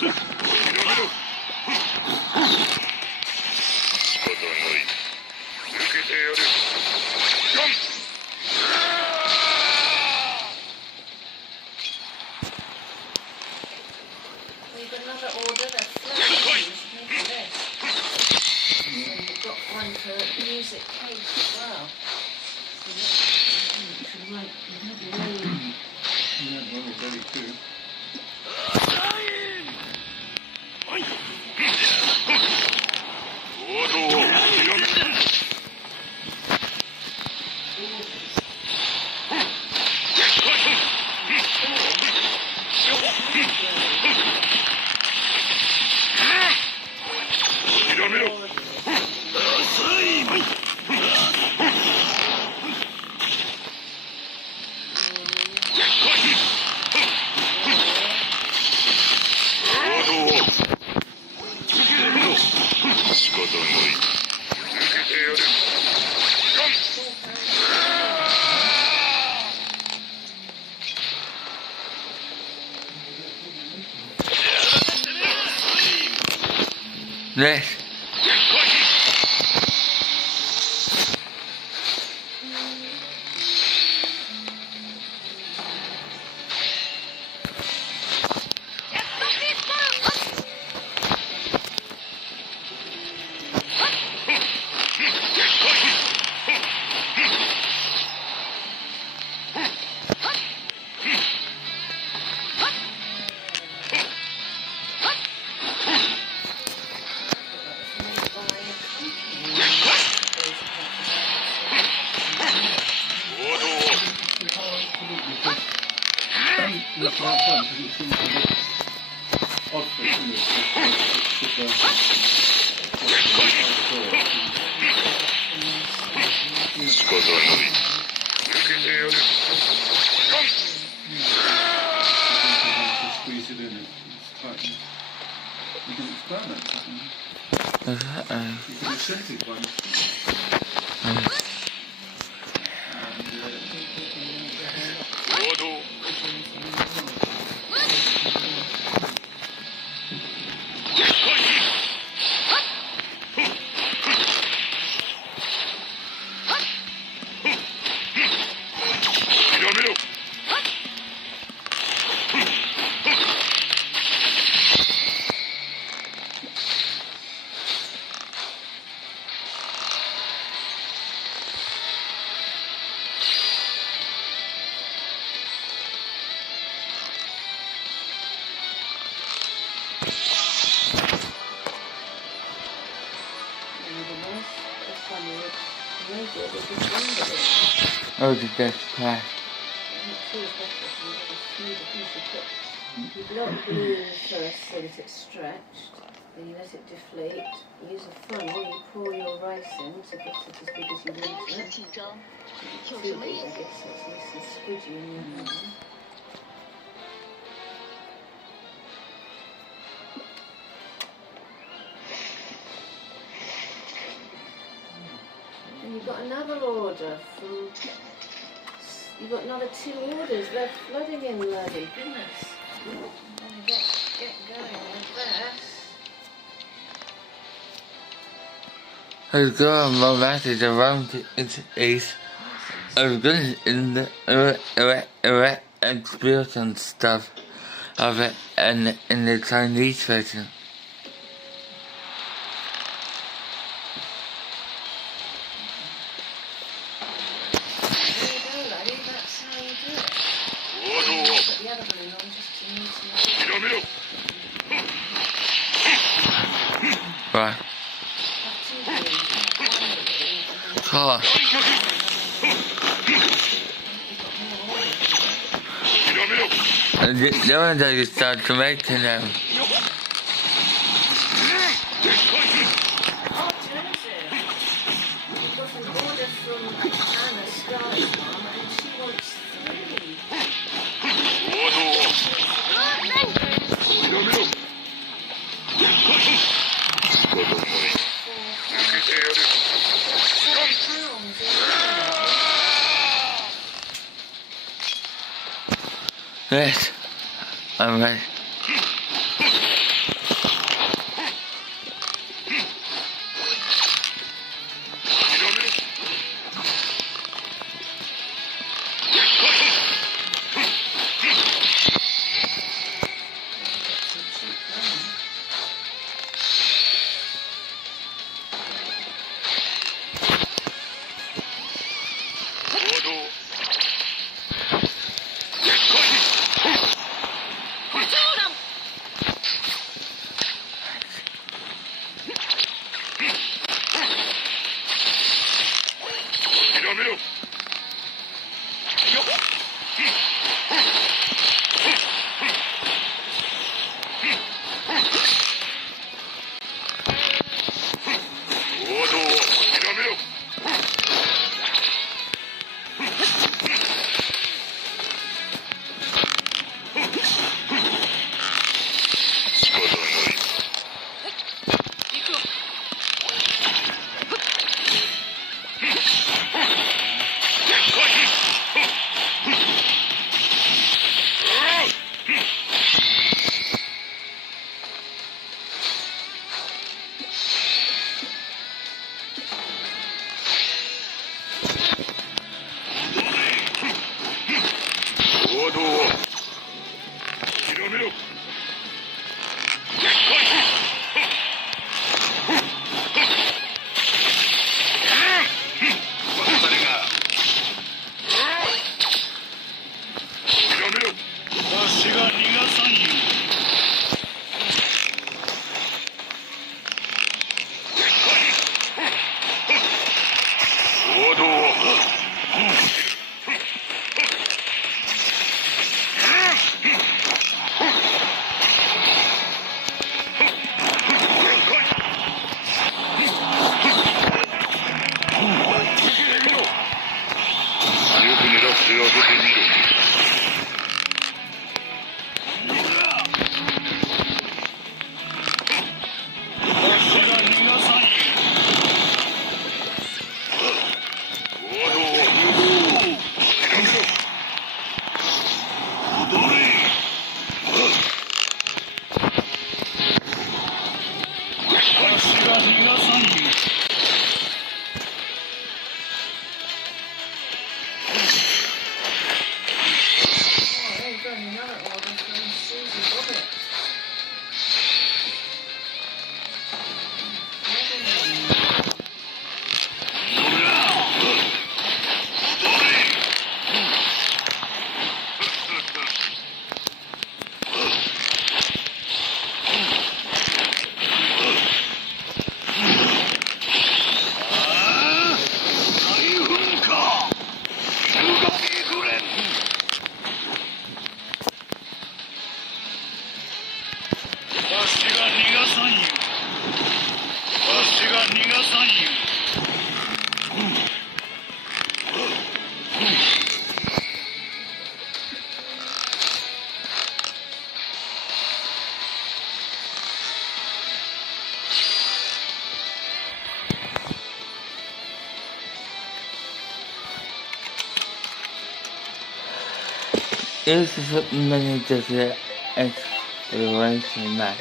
We've got another order, they're flat. So you've got one for music case as well. Yes. Squeeze it in, it's tight. You can experiment with You it. You can accentuate one. Oh, the best class. You block glue first so that it's stretched, then you let it deflate. You use a funnel, you pour your rice in to get it as big as you want it. Too big, I guess, so it's nice and squidgy in your hand. And you've got another order from... You've got another 2 orders. They're flooding in, bloody goodness. Get going with that. I've got a romantic around its ace. I've got in the experience stuff of it and in the Chinese version. Right. Color. And the one that you start to make to them. Yes, I'm ready. This is what many does the exploration map.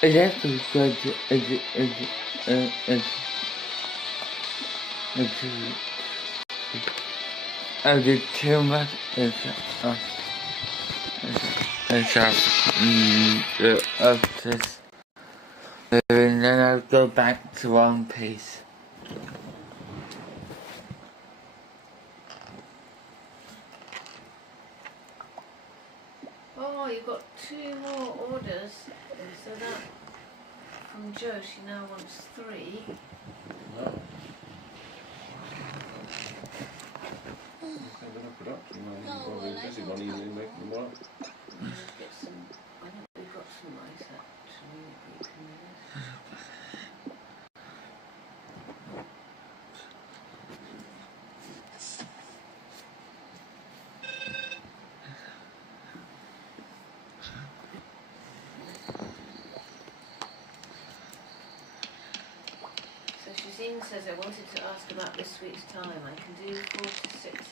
It's actually good. I did too much. It's of this. And then I'll go back to One Piece. Oh, you've got 2 more orders. So that from Joe, she now wants 3. No. They're going to production, man. You're probably busy one evening making them up. Get some. I think we've got some rice actually that we can use. So Shazine says, I wanted to ask about this week's time. I can do 4 to 6